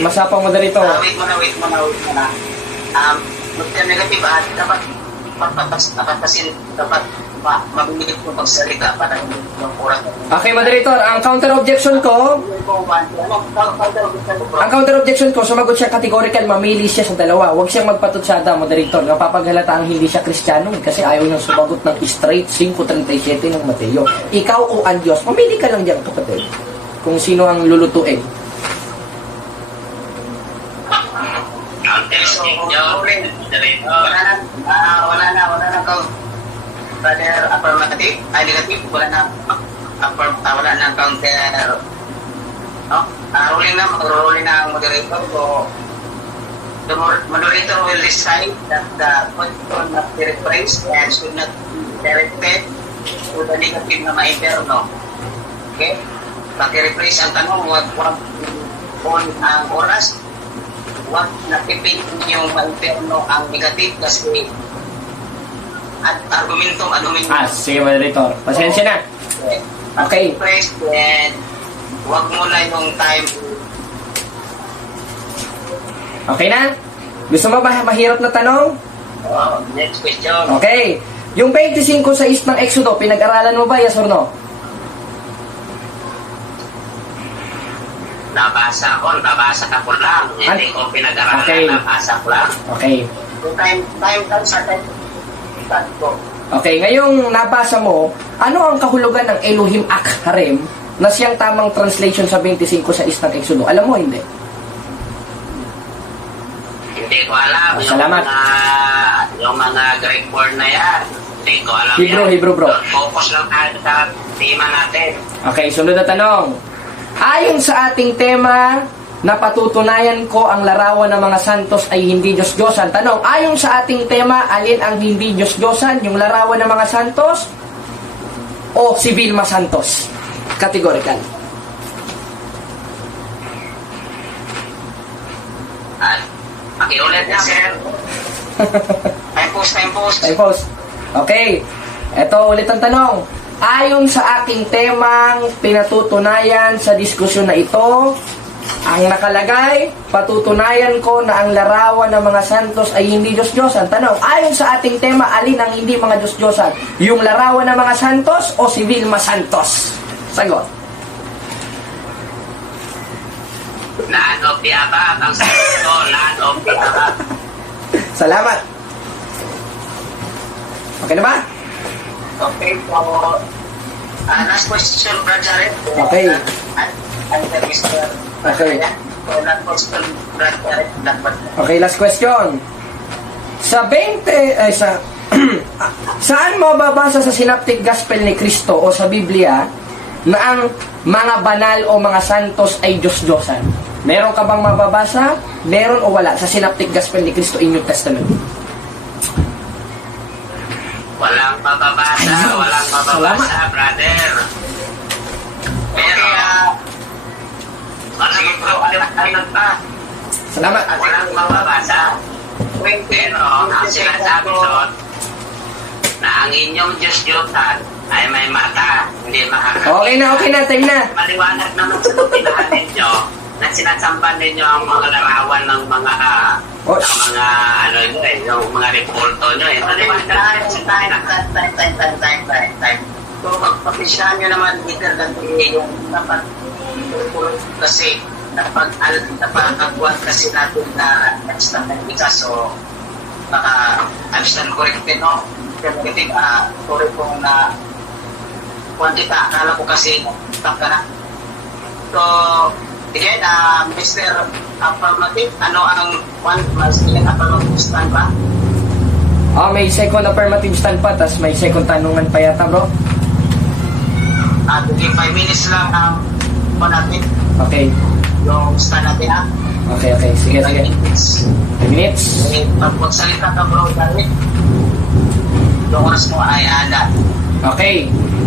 masapang moderator. Wait mo na. Negative dapat mabilis po magsalita para yung kurang. Okay, moderator, ang counter objection ko, sumagot siya categorical, mamili siya sa dalawa. Huwag siyang magpatutsada, moderator. Napapaghalata ang hindi siya Kristiyano kasi ayaw niyang sumagot ng straight 5:37 ng Mateo. Ikaw o ang Diyos, mamili ka lang diyan, kapatid. Kung sino ang lulutuin. Wala na count. Brother, affirmative, negative, wala na counter. Ruling na ang moderator. So, the moderator will decide that the question not be rephrased and should not be directed to the negative na ma-interno. Okay? Pag-rephrase ang tanong, wag on ang oras, wag nakipin yung ma-interno ang negative kasi at argumentum Sige, moderator. Pasensya na. Okay. Press and wag mo na yung time. Okay na? Gusto mo ba mahirap na tanong? Next question. Okay. Yung 25:6 ng Exodo, pinag-aralan mo ba, yes or no? Nabasa ko lang. Hindi ko pinag-aralan, Okay. nabasa ko lang. Okay. Time sa time. Okay, ngayong nabasa mo, ano ang kahulugan ng Elohim Ak Harem na siyang tamang translation sa 25:6 ng Exodo? Alam mo, hindi? Hindi ko alam. Salamat. Yung mga Greek word na yan. Hindi ko alam Hebrew, bro. Focus lang tayo sa tema natin. Okay, sunod na tanong. Ayon sa ating tema, napatutunayan ko ang larawan ng mga santos ay hindi Diyos-Diyosan. Tanong, ayon sa ating tema, alin ang hindi Diyos-Diyosan? Yung larawan ng mga santos o si Vilma Santos? Categorical. Pakiulit na, sir. Time post. Time post. Okay. Ito ulit ang tanong. Ayon sa aking temang pinatutunayan sa diskusyon na ito, ang nakalagay, patutunayan ko na ang larawan ng mga santos ay hindi Diyos-Diyosan. Tanong, ayon sa ating tema, alin ang hindi mga Diyos-Diyosan? Yung larawan ng mga santos o si Vilma Santos? Sagot. Land of the Abad. Ang sagot ko, Land of the Abad. Salamat. Okay na ba? Okay, so last question, Brad Jared. Okay. Mr. Okay. Last question, Brad Jared. Okay, last question. Sa 20, saan mo babasa sa Synoptic Gospel ni Cristo o sa Biblia na ang mga banal o mga santos ay Diyos-Diyosan? Meron ka bang mababasa? Meron o wala sa Synoptic Gospel ni Cristo in New Testament? Walang mababasa, Salamat. brother. Pero, sige bro, alam pa. Salamat. Walang mababasa. Pero, ang sinasabi doon, na ang inyong Diyos-Diyosan ay may mata, hindi makakakita. Okay na, time na. Maliwanag naman sa tupinahan ninyo na sinasamba ninyo ang mga larawan ng mga yung mga repulto nyo eh. Maliwanag naman sa tupinahan. Time. So, pagpapisyahan nyo naman, Peter, yung dapat kasi napagagwan kasi natin na understand kita. So, baka understand corrected, no? Corrected, sorry kung na kwantita, akala ko kasi tap ka na. So, again, Mr. Affirmative, ano ang mas affirmative stand ba? May second affirmative stand pa, tas may second tanungan pa yata, bro. 5 minutes lang ang natin. Okay. Yung stand natin, ha? Okay. Sige. 5 minutes. 5 minutes. Pag magsalita ka, bro, David. yung oras mo ay ada. Okay.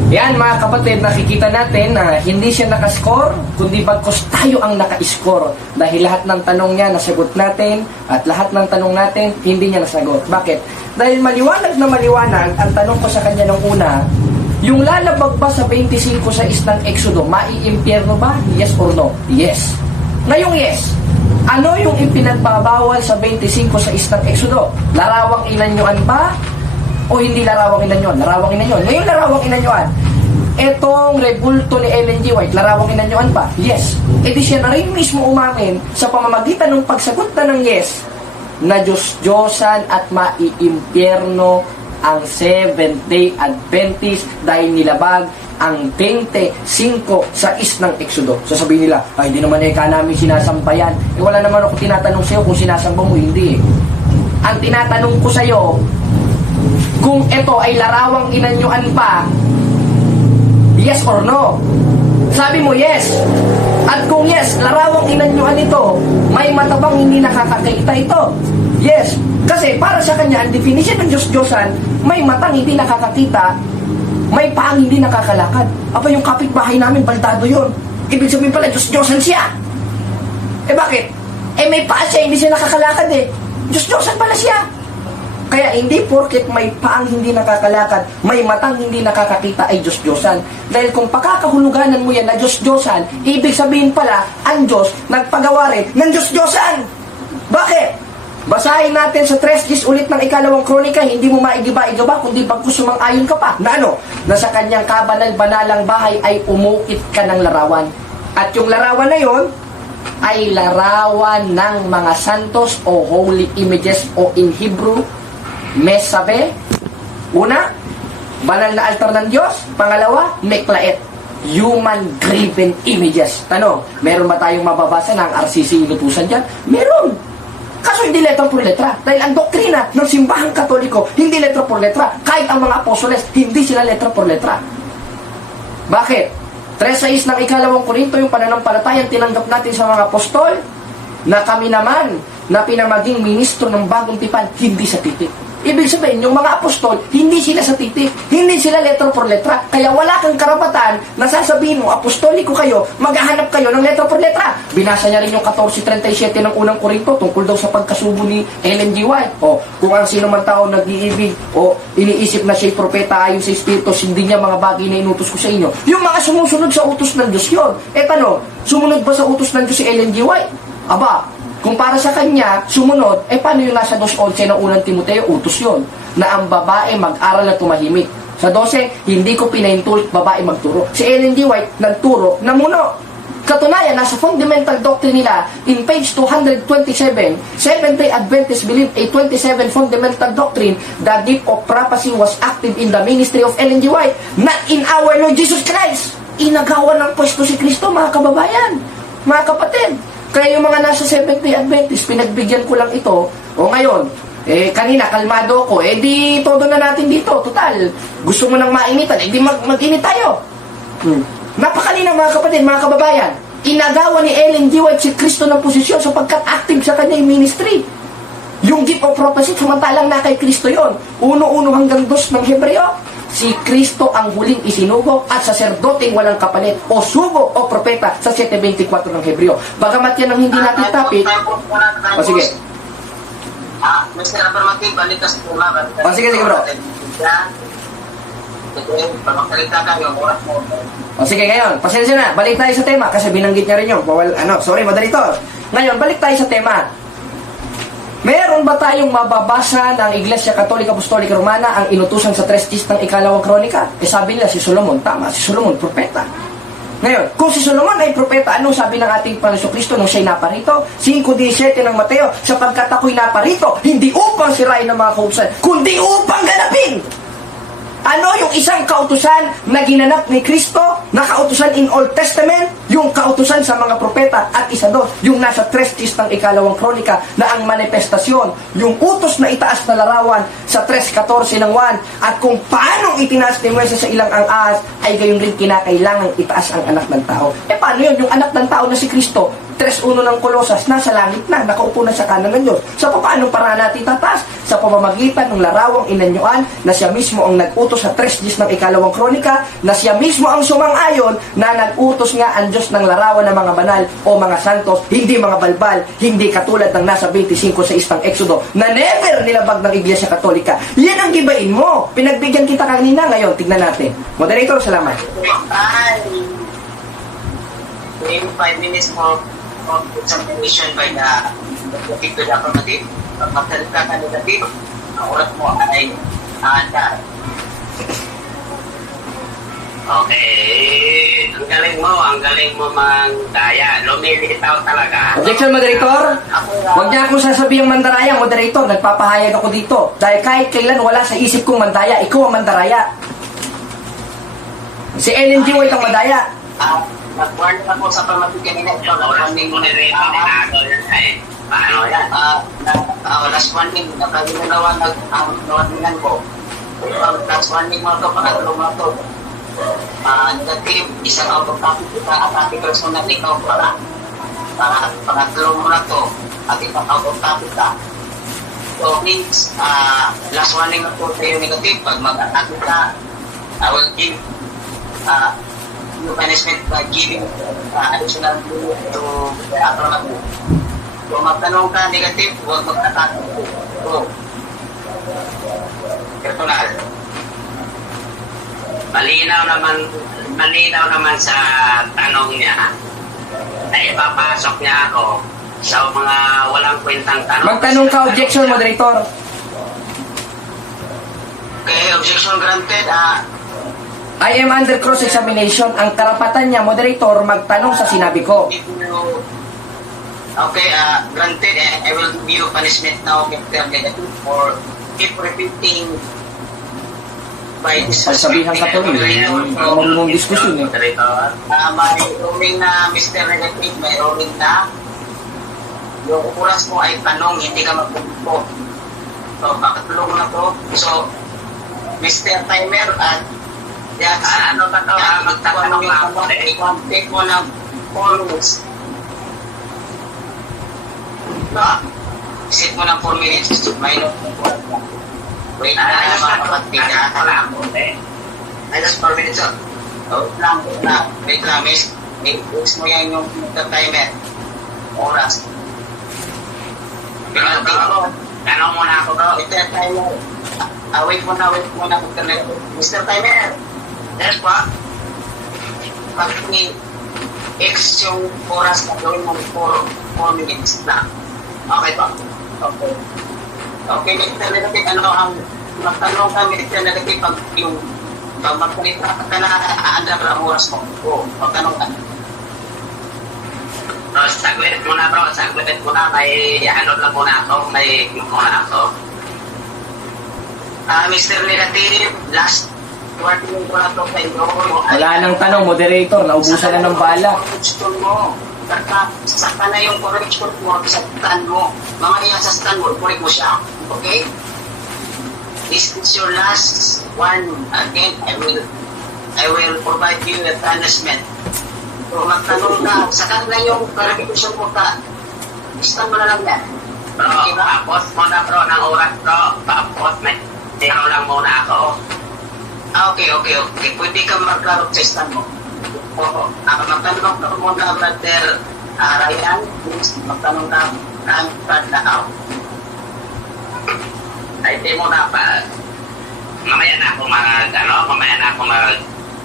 Yan mga kapatid, nakikita natin na hindi siya nakascore, kundi bagkus tayo ang naka-score. Dahil lahat ng tanong niya nasagot natin at lahat ng tanong natin hindi niya nasagot. Bakit? Dahil maliwanag na maliwanag, ang tanong ko sa kanya nung una, yung lalabag ba sa 25 sa islang Exodo, maiimpyerno ba? Yes or no? Yes. Ngayong yes, ano yung ipinagbabawal sa 25 sa islang Exodo? Larawang inanyuan ba? O hindi larawang inanyuan? Larawang inanyuan. Ngayon larawang inanyuan. Etong rebulto ni Ellen G. White, larawang inanyuan pa? Yes. E di siya na rin mismo umamin sa pamamagitan ng pagsagot na ng yes na Diyos-Diyosan at maiimpyerno ang Seventh-day Adventist dahil nilabag ang 25 sa islang Exodo. Sasabihin nila, ay hindi naman ka namin sinasamba yan. Eh wala naman ako tinatanong sa'yo kung sinasamba mo, hindi eh. Ang tinatanong ko sa'yo, kung ito ay larawang inanyuan pa, yes or no? Sabi mo yes. At kung yes, larawang inanyuan ito, may matabang hindi nakakakita ito. Yes. Kasi para sa kanya, ang definition ng Diyos-Diyosan, may matang hindi nakakakita, may paang hindi nakakalakad. Aba yung kapitbahay namin, baldado yun. Ibig sabihin pala, Diyos-Diyosan siya. Eh bakit? Eh may paa siya, hindi siya nakakalakad eh. Diyos-Diyosan pala siya. Kaya hindi porket may paang hindi nakakalakad, may matang hindi nakakakita ay Diyos-Diyosan. Dahil kung pakakahuluganan mo yan na Diyos-Diyosan, ibig sabihin pala, ang Diyos nagpagawa rin ng Diyos-Diyosan. Bakit? Basahin natin sa 3 ulit ng 2 Kronika, hindi mo maigiba-igiba, kundi bagkus sumang-ayon ka pa. Na ano? Na sa kanyang kabanal-banalang bahay ay umukit ka ng larawan. At yung larawan na yon ay larawan ng mga santos o holy images o in Hebrew, Mesabe. Una, banal na altar ng Diyos. Pangalawa, Meklaet, human-driven images. Tanong, meron ba tayong mababasa ng RCC inutusan dyan? Meron. Kaso hindi letra por letra. Dahil ang doktrina ng simbahang katoliko, hindi letra por letra. Kahit ang mga apostoles, hindi sila letra por letra. Bakit? 3:6 ng 2 Korinto, yung pananampalatayang tinanggap natin sa mga apostol, na kami naman, na pinamaging ministro ng bagong tipan, hindi sa titik. Ibig sabihin, yung mga apostol, hindi sila sa titik, hindi sila letra por letra. Kaya wala kang karapatan na sasabihin mo, apostoliko kayo, maghahanap kayo ng letra por letra. Binasa niya rin yung 14:37 ng unang Korinto tungkol daw sa pagkasubo ni Ellen G. White. O, kung ang sino man tao nag-iibig o iniisip na siya'y propeta ayon sa Espiritu, hindi niya mga bagay na inutos ko sa inyo. Yung mga sumusunod sa utos ng Diyos yun. Eh tanong, sumunod ba sa utos ng Diyos si Ellen G. White? Aba, kung para sa kanya, sumunod, eh paano yung nasa 2:11 ng unang Timoteo, utos yun, na ang babae mag-aral na tumahimik. Sa 12, hindi ko pinahintulot babae magturo. Si Ellen G. White, nagturo na muno. Katunayan, nasa fundamental doctrine nila, in page 227, Seventh-day Adventists believe a 27 fundamental doctrine, the gift of prophecy was active in the ministry of Ellen G. White, not in our Lord Jesus Christ. Inagawan ng pwesto si Kristo, mga kababayan, mga kapatid. Kaya yung mga nasa Seventh-day Adventist, pinagbigyan ko lang ito. O ngayon, kanina, kalmado ko. Di, todo na natin dito. Total, gusto mo nang mainitan, di mag-init tayo. Napakalinaw mga kapatid, mga kababayan. Inagawa ni Ellen G. White si Kristo ng posisyon sapagkat active sa kanya yung ministry. Yung gift of prophecy, samantalang na kay Kristo yon. 1:1 hanggang 2 ng Hebreo. Si Kristo ang huling isinugo at saserdoteng walang kapalit o sugo o propeta sa 7:24 ng Hebreo. Bagamat yan ang hindi natin topic. O sige. Mr. Affirmative, balik ka sa tumakan. O sige, bro. Pagkakalita ka yung oras mo. O sige, ngayon, pasensya na. Balik tayo sa tema kasi binanggit niya rin yun. Sorry, madalito. Ngayon, balik tayo sa tema. Meron ba tayong mababasa ng Iglesia Katolika Apostolika Romana ang inutusan sa 3 ng 2 Kronika? Sabi nila si Solomon, tama, si Solomon, propeta. Ngayon, kung si Solomon ay propeta, ano sabi ng ating Panginoon Kristo nung siya'y naparito? 5:17 ng Mateo, sapagkat ako'y naparito, hindi upang sirain ng mga kautusan, kundi upang ganapin. Ano yung isang kautusan na ginanap ni Kristo, na kautusan in Old Testament, yung kautusan sa mga propeta, at isa doon, yung nasa 3 ng 2 Kronika, na ang manifestasyon, yung utos na itaas na larawan sa 3:14 ng 1, at kung paano itinaas ni Moises sa ilang ang ahas, ay gayon rin kinakailangang itaas ang anak ng tao. Paano yun? Yung anak ng tao na si Kristo, 3:1 ng Kolosas, nasa langit na, nakaupo na sa kanan ng Diyos. Sa paanong paraan natin tataas? Sa pamamagitan ng larawang inanyuan na siya mismo ang nag-utos sa 3:10 ng ikalawang kronika, na siya mismo ang sumang-ayon na nag-utos nga ang Diyos ng larawan ng mga banal o mga santos, hindi mga balbal, hindi katulad ng nasa 25:6 ng Exodo, na never nilabag ng Iglesia Katolika. Yan ang gibain mo. Pinagbigyan kita kanina, ngayon, tignan natin. Moderator, salamat. Ay, within 5 minutes of examination by the particular affirmative, pag magsalita ka negative, ang oras mo ay aandar. Okay, ang galing mo mandaya. Lumilitaw talaga. Objection, moderator. Huwag niya akong sasabihang mandaraya, moderator. Nagpapahayag ako dito. Dahil kahit kailan wala sa isip kong mandaya, ikaw ang mandaraya. Si Ellen G. White ang mandaya. Nag-warn ako sa pamati kanina. Warning mo na rin ang ninago yan eh. Paano yan? Last warning, nakaginawa ang warningan ko. Last warning mo ito, pangatlo mo ito. Negative, isang out of topic kita at articles mo na ikaw para pangatlo mo na ito at ipang out of topic ka. So means, last warning na ito sa'yo negative, pag mag-attack ka, I will give new punishment by giving additional blue to the affirmative. Kung magtanong ka negative, huwag mag-attack. So, personal. Malinaw naman sa tanong niya na ipapasok niya ako sa mga walang kwentang tanong. Magtanong ka, objection, moderator. Okay, objection granted. I am under cross-examination. Ang karapatan niya, moderator, magtanong sa sinabi ko. Okay, granted, I will give you punishment now, Mr. Negative, for keep repeating by Pagsabihan ka to, marunong diskusyon eh. may ruling na Mr. Negative, may ruling na yung oras mo ay tanong, hindi ka magpupok. So, pakatulong na to. So, Mr. Timer at ano ba ito? Magtatanong na ako eh. Take mo ng 4 minutes. Set mo ng 4 minutes. May note ng 4. Wait na mga kapatid. Ay, just 4 minutes. Wait lang, miss. Miss mo yan yung timer. Oras. Tanong muna ako bro. Mr. Timer. Wait muna. Mr. Timer. Yes pa. Pag ni-X yung oras na gawin mo 4 minutes na. Okay ba? Okay. Okay, Mr. Negative, ano ang magtanong ka, Mr. Negative, pag magsalita ka na aandar ang oras mo. O, magtanong ka. Bro, saglit muna bro. Saglit muna. May ano lang muna ako. May muna ako. Mr. Negative, last warning ko na ito sa inyo. Wala nang tanong, moderator. Naubusan na ng bala. Correction mo. Saka na yung correction mo sa stand mo. Mamaya sa stand mo, correct mo siya. Okay? This is your last one. Again, I will provide you a punishment. So, magtanong ka. Saka na yung correction mo ka. Stand mo na lang yan. Bro, tapos muna bro ng oras bro. Tapos may tiro lang muna ako. Okay. Pwede ka maglarot sa stand mo. Oo. Magtanong ka muna, Brother Ryan. Please, magtanong ka ng Brad na ako. Ay, di muna pa. Mamaya na ako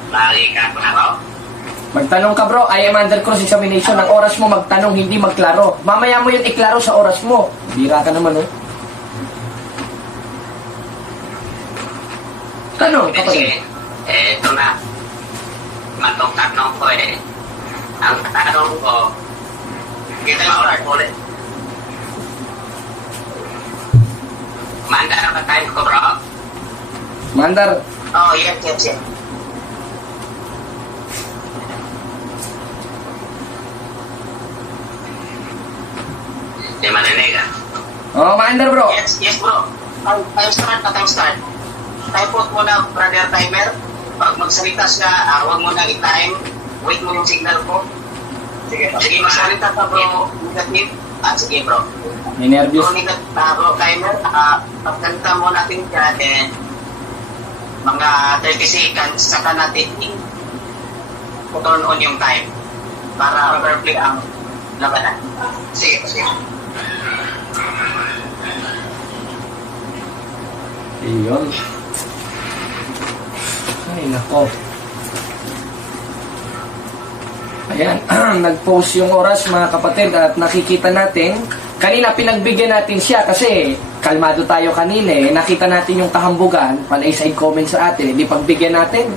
mag-ikat na bro. Magtanong ka, bro. I am under cross-examination. Ang oras mo magtanong, hindi magklaro. Mamaya mo yun iklaro sa oras mo. Bira ka naman, oh. Tanong, kapatid. Ito na. Matong-tanong ko eh. Ang tanong ko, kita maulat ulit. Mandar ba tayo ko, bro? Mandar. Oh, yes. Di marinig ah. Oh, Mandar, bro. Yes, bro. Time start. Time put mo na, Brother Timer. Pag magsalita siya, huwag mo na i-time. Wait mo yung signal ko. Sige, masalita ka bro. Negative. Sige bro. May nervous. Bro, bro, timer. Pagkanta mo natin dyan, then mga 30 seconds, saka natin turn on yung time para perfect ang labanan. Sige. Iyon. Ay, nako. Ayan, nag-post yung oras mga kapatid at nakikita natin, kanina pinagbigyan natin siya kasi kalmado tayo kanina nakita natin yung kahambugan, panay side comment sa atin, hindi pagbigyan natin.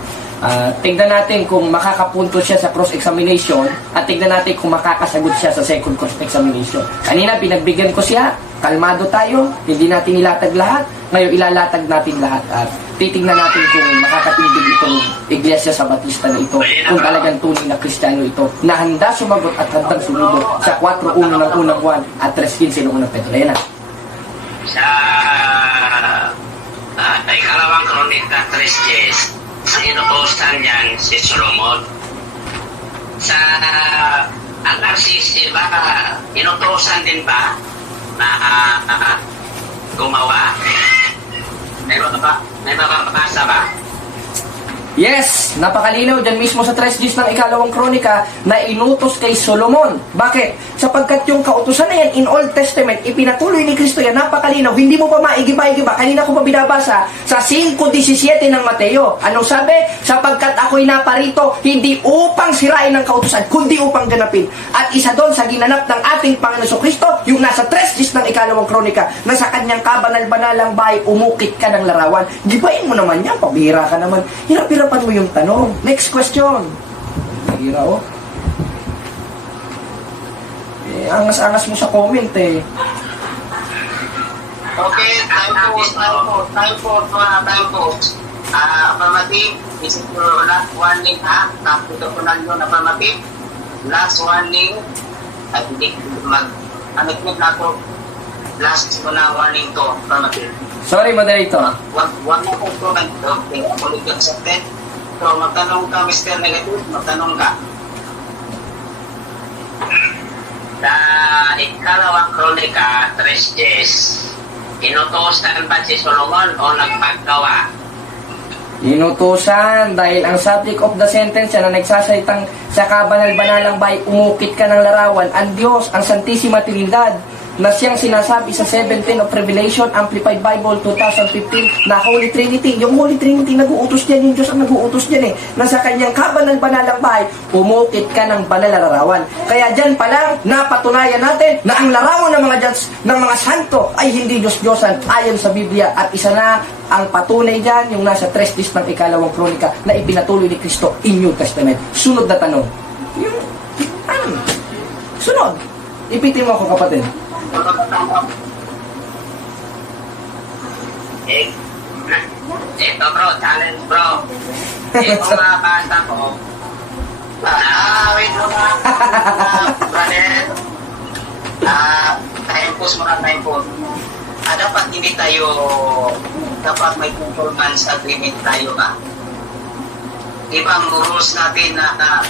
Tignan natin kung makakapunto siya sa cross-examination at tignan natin kung makakasagot siya sa second cross-examination. Kanina pinagbigyan ko siya, kalmado tayo, hindi natin ilatag lahat, ngayon ilalatag natin lahat at titignan natin kung makakatindig itong Iglesia Sabatista na ito, kung talagang tunay na Kristiyano ito, na handa sumagot at handang sumunod sa 4:1 ng unang Juan at 3:15 ng unang Pedro. Ayan na. Sa ikalawang kronika 3:10, ang inutusan niyan si Solomon. Sa ang RCC ba, inutusan din ba na gumawa? May mababasa ba? Yes, napakalinaw dyan mismo sa 3:10 ng ikalawang kronika na inutos kay Solomon. Bakit? Sapagkat yung kautusan na yan in Old Testament, ipinatuloy ni Kristo yan, napakalinaw. Hindi mo pa maigiba-igiba. Kanina ko pa binabasa sa 5:17 ng Mateo. Anong sabi? Sapagkat ako'y naparito, hindi upang sirain ang kautusan, kundi upang ganapin. At isa doon sa ginanap ng ating Panginoon Kristo, yung nasa 3:10 ng ikalawang kronika, na sa kanyang kabanal-banalang bahay, umukit ka ng larawan. Gibain mo naman yan, pabihira ka naman. Hirap-hirapan mo yung tanong. Next question. Mahira, oh. Angas-angas mo sa comment, eh. Okay, time po. Affirmative, this is your last warning ha. Nakita ko na yun, affirmative. Last warning, ay hindi mag-anigmit na ako. Last ko na warning to, affirmative. Sorry, moderator. Wag mo po ito nag-ito. Ako accepted. So, magtanong ka, Mr. Negative, magtanong ka. Sa ikalawang kronika 3:10, inutusan ba si Solomon o nagpaggawa? Inutusan dahil ang subject of the sentence na nagsasalitang sa kabanal-banalang bahay, umukit ka ng larawan, ang Diyos, ang Santissima Trinidad, na siyang sinasabi sa 17 of Revelation, Amplified Bible 2015, na Holy Trinity. Yung Holy Trinity, nag-uutos dyan, yung Diyos ang nag-uutos dyan na sa kanyang kabanal-banalang bahay, umukit ka ng banal na larawan. Kaya dyan pa lang, napatunayan natin na ang larawan ng mga Diyos, ng mga santo, ay hindi Diyos-Diyosan ayon sa Biblia. At isa na ang patunay dyan, yung nasa 3:10 ng ikalawang kronika, na ipinatuloy ni Kristo in New Testament. Sunod na tanong. Sunod. Ipitin mo ako, kapatid. Ito bro, challenge bro. Ito mabasa ko. Wait mo na. Brother. Time pause. Dapat hindi tayo, dapat may conformance agreement tayo ba? Iba ang rules natin na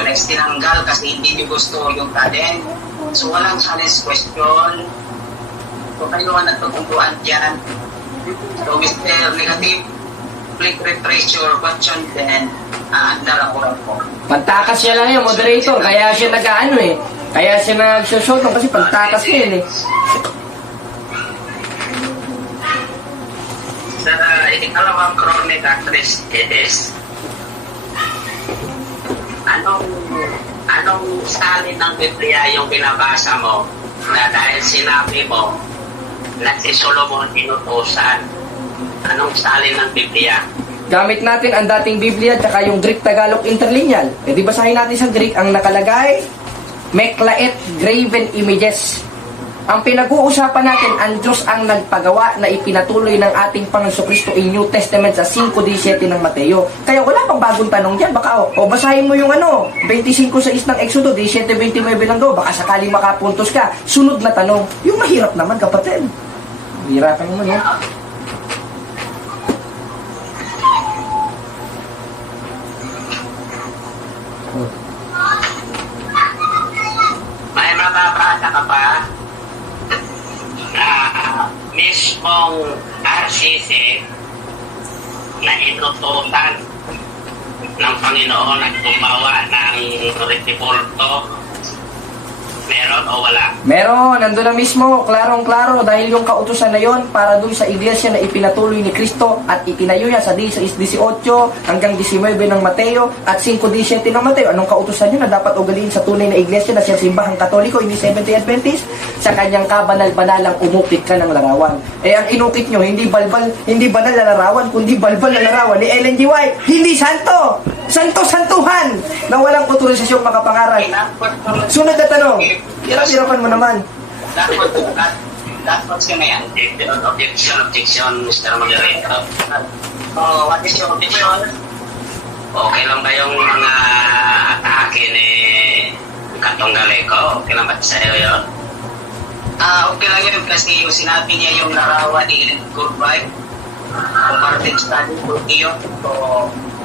next tinanggal kasi hindi nyo gusto yung talent. So walang challenge question. So kayo ang nagpagpuntuan dyan. So Mr. Negative, click refresh your question then narakuran ko. Pantakas siya lang yung moderator, kaya siya nag-ano eh. Kaya siya nag-shot kasi pantakas niya yun eh. Sa ikalawang kronika 3:10, anong salin ng Biblia yung binabasa mo na dahil sinabi mo na si Solomon inutusan? Anong salin ng Biblia? Gamit natin ang dating Biblia at yung Greek Tagalog interlineal. E di basahin natin sa Greek ang nakalagay, Meklaet graven images. Ang pinag-uusapan natin, ang Diyos ang nagpagawa na ipinatuloy ng ating Panginoon Kristo in New Testament sa 5:17 ng Mateo. Kaya wala pang bagong tanong dyan. Baka, basahin mo yung 25:6 ng Exodo, 17:29 lang daw. Baka sakaling makapuntos ka. Sunod na tanong. Yung mahirap naman, kapatid. Mahirapan naman, ka pa na mismong RCC na inutusan ng Panginoon at gumawa ng retipulto? Meron o wala? Meron, nandun na mismo, klarong-klaro, dahil yung kautusan na yon para dun sa iglesia na ipinatuloy ni Kristo at itinayo niya sa 18 hanggang 19 ng Mateo at 5:17 ng Mateo. Anong kautusan yun na dapat ugaliin sa tunay na iglesia na siyang simbahang Katoliko, hindi Seventh-day Adventist? Sa kanyang kabanal-banalang umukit ka ng larawan. Eh, ang inukit nyo, hindi banal na larawan, kundi balbal na larawan ni Ellen G. White. Hindi santo! Santo-santuhan! Na walang otorisasyong makapangaral. Sunod na tanong. Hirap-hirapan mo naman. Dapat ka na yan. Objection, Mr. Moderator. What is your objection? Okay lang ba yung mga atake ni Katonggaleko? Okay lang ba sa'yo yun? Okay lang yun kasi yung sinabi niya yung larawan ni Ellen Goodwife. Comparative study po niyo. So,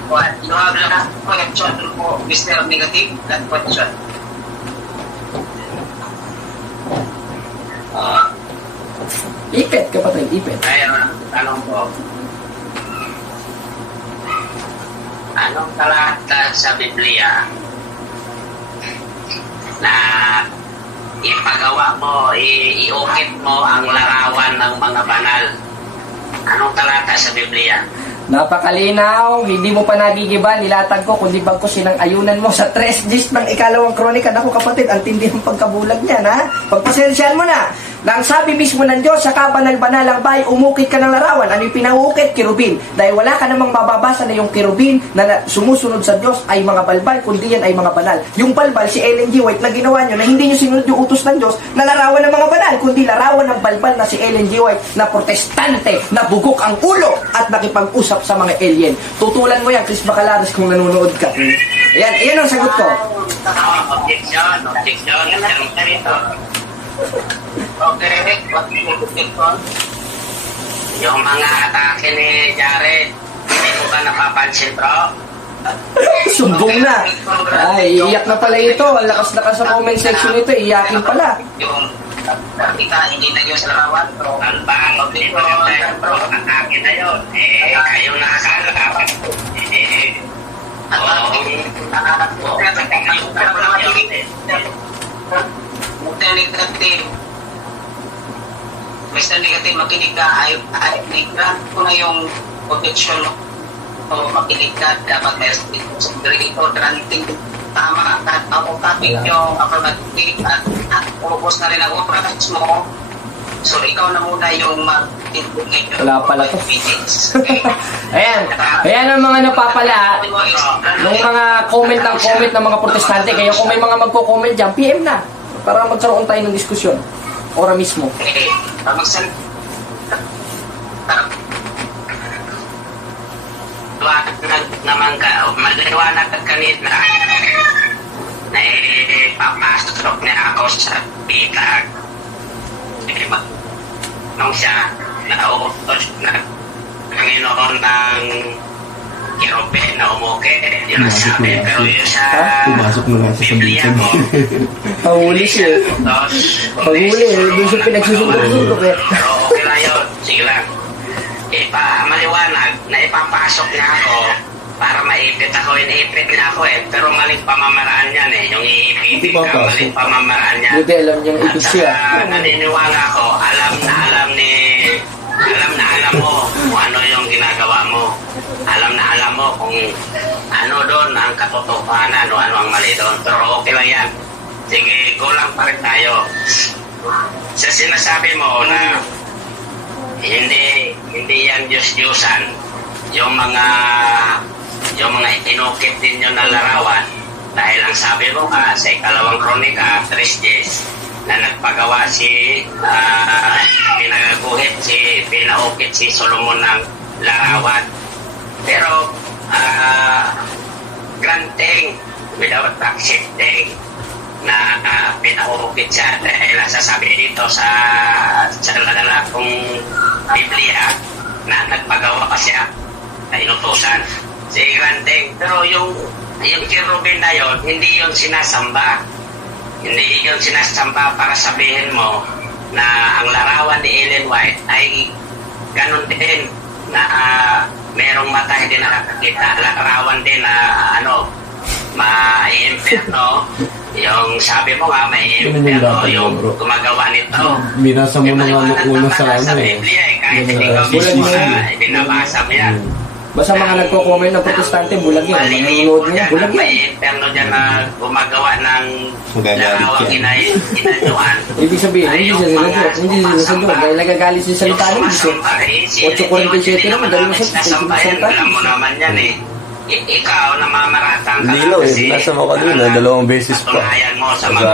what? You have a question po, Mr. Negative, that question. Ipet, kapatid, ipet. Ngayon, tanong ko. Anong talata sa Biblia na ipagawa mo, iukit mo ang larawan ng mga banal? Anong talata sa Biblia? Napakalinaw, hindi mo pa nagigiba, nilatag ko, kundi bagkos sinang ayunan mo sa 3 gist ng ikalawang kronika. Naku kapatid, ang tindi ng pagkabulag niyan, ha? Pagpasensyahan mo na. Nang sabi mismo ng Diyos, sa kabanal-banalang bay, umukit ka ng larawan. Ano yung pinaukit? Kirubin. Dahil wala ka namang mababasa na yung kirubin na sumusunod sa Diyos ay mga balbal, kundi yan ay mga banal. Yung balbal, si Ellen G. White na ginawa nyo, na hindi nyo sinunod yung utos ng Diyos na larawan ng mga banal, kundi larawan ng balbal na si Ellen G. White na protestante, na bugok ang ulo at nakipag-usap sa mga alien. Tutulan mo yan, Chris Bacalares, kung nanonood ka. Yan ang sagot ko. Objection. Okay, what is your objection? Yung mga atake ni Jared, hindi mo ba napapansin, bro? Sumbong na. Ay, iiyak na pala ito. Ang lakas-lakas sa comment section nito. Iyakin pala. Yung kita, hindi na yung sa larawan. Pero, Ang bang, hindi mo naman bro, atake na yun. Kayo nakakala. Mr. Negative, makinig ka. Ay, grant ko na yung objection mo. O makinig ka, dapat may dito, granting tama. At ako topic yung affirmative at purpose na rin ang operas mo. So, ikaw na muna yung mag-indicate. Wala pala to. Ayan ang mga napapala ng mga comment ng mga protestante. Kaya kung may mga magko-comment dyan, PM na para magkaroon tayo ng diskusyon. Ora mismo. Okay, magsan... Naman ka, maliwanag ka kanina na papasok niya ako sa pitag. Nung siya nauutos na Panginoon ng Kirobe na umuke, yun ang sabi. Pero yun sa Pumasok na nga sa Biblia sabihin. mo, Pahuli siya. Pahuli. Doon siya pinagsusunod-sunod. pero okay lang yun. Sige lang. Maliwanag na ipapasok na ako para maipit ako. Iniipit na ako pero maling pamamaraan yan Yung iipit ka, maling pamamaraan yan. Buti alam niyang At ipit siya. saka naniniwala ako, alam na alam mo kung ano yung ginagawa mo. Alam na alam mo kung ano doon ang katotohanan o ano ang mali doon. Pero okay lang yan. Sige, kulang pa rin tayo. Sa sinasabi mo na hindi yan Diyos-Diyosan yung mga inukit din yun na larawan dahil ang sabi mo ka sa ikalawang kronika 3 na nagpagawa pinaukit si Solomon ng larawan pero granting without accepting na pinaukit siya dahil sasabi dito sa kong Biblia na nagpagawa pa siya na inutusan si granting pero yung cherubim na yun hindi yun sinasamba hindi yun sinasamba para sabihin mo na ang larawan ni Ellen White ay ganun din na merong mata hindi nakakakita, larawan din na ma-impierno. Yung sabi mo nga, ma-impierno yung gumagawa nito. Binasa mo na nga nung una sa sa Biblia kahit hindi ko mismo na binabasa mo yan. Basta mga nagko-comment ng protestante, bulag yan. Mga nanonood niya, bulag yan. May interno dyan na gumagawa ng larawang inanyuan. Ibig sabihin, hindi sila sa Diyos. Hindi sila sa Diyos. Dahil nagagalit sa salita ng Diyos. 8:47 naman, dahil mo sa salita. Alam mo naman yan eh. Ikaw, namamaratan ka Hindi lang eh, nasa mo ka doon, dalawang beses pa. Patunayan mo sa mga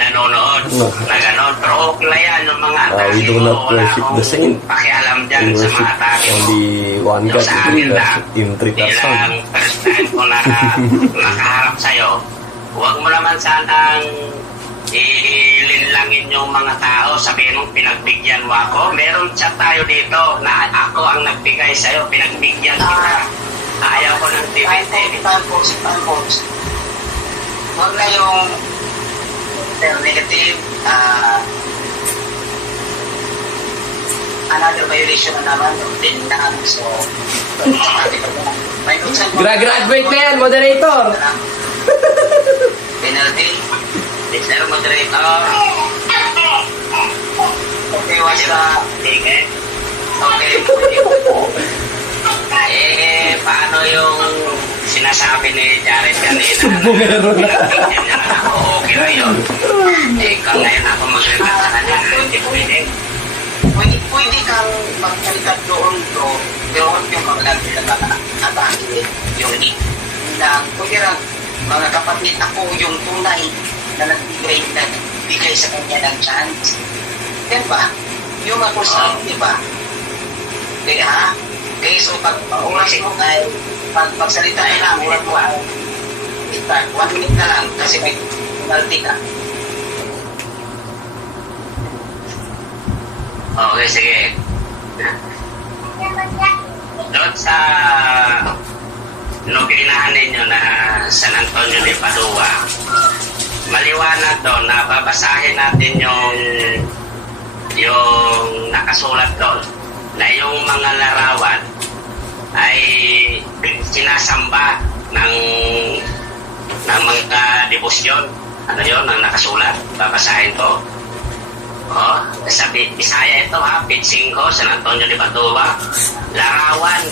nanonood na gano'n. Pero okay na yan, yung mga atake we do mo, not wala worship akong the saint. pakialam We dyan sa worship mga atake mo. only one God Sa akin lang, in three bilang persons. first time ko na nakaharap sa'yo, huwag mo naman sanang ilinlangin yung mga tao, sabihin mong pinagbigyan mo ako. Meron chat tayo dito na ako ang nagbigay sa'yo, pinagbigyan kita. Ayaw ko ng DVD. Time-pose. Huwag na yung negative, another violation na naman yung tindahan. So, Graduate na yan, moderator. Penalty. Mr. Moderator. Okay, what's the... Sige. Okay. Paano yung sinasabi ni Jared kanina? Bumero na. Okay na yun. Ikaw ngayon ako magsalita sa kanya. Hindi pwede. Pwede kang magkalikat doon yung mga atake yung na pwede lang mga kapatid ako yung tunay na nagbigay sa kanya ng chance. Yan ba? Yung ako sa di ba? Okay, ha? Okay, so pag oras mo kay pagsalita ay lang, oras mo ay 1 minute na lang kasi may penalty ka. Okay, sige. Doon sa nobinahan ninyo na San Antonio de Padua, maliwanag doon na babasahin natin yung nakasulat doon na yung mga larawan ay sinasamba ng mga debosyon. Ano yun, ang nakasulat? Babasahin ko. Sa Bisaya ito ha, page 5, San Antonio de Padua. Larawan.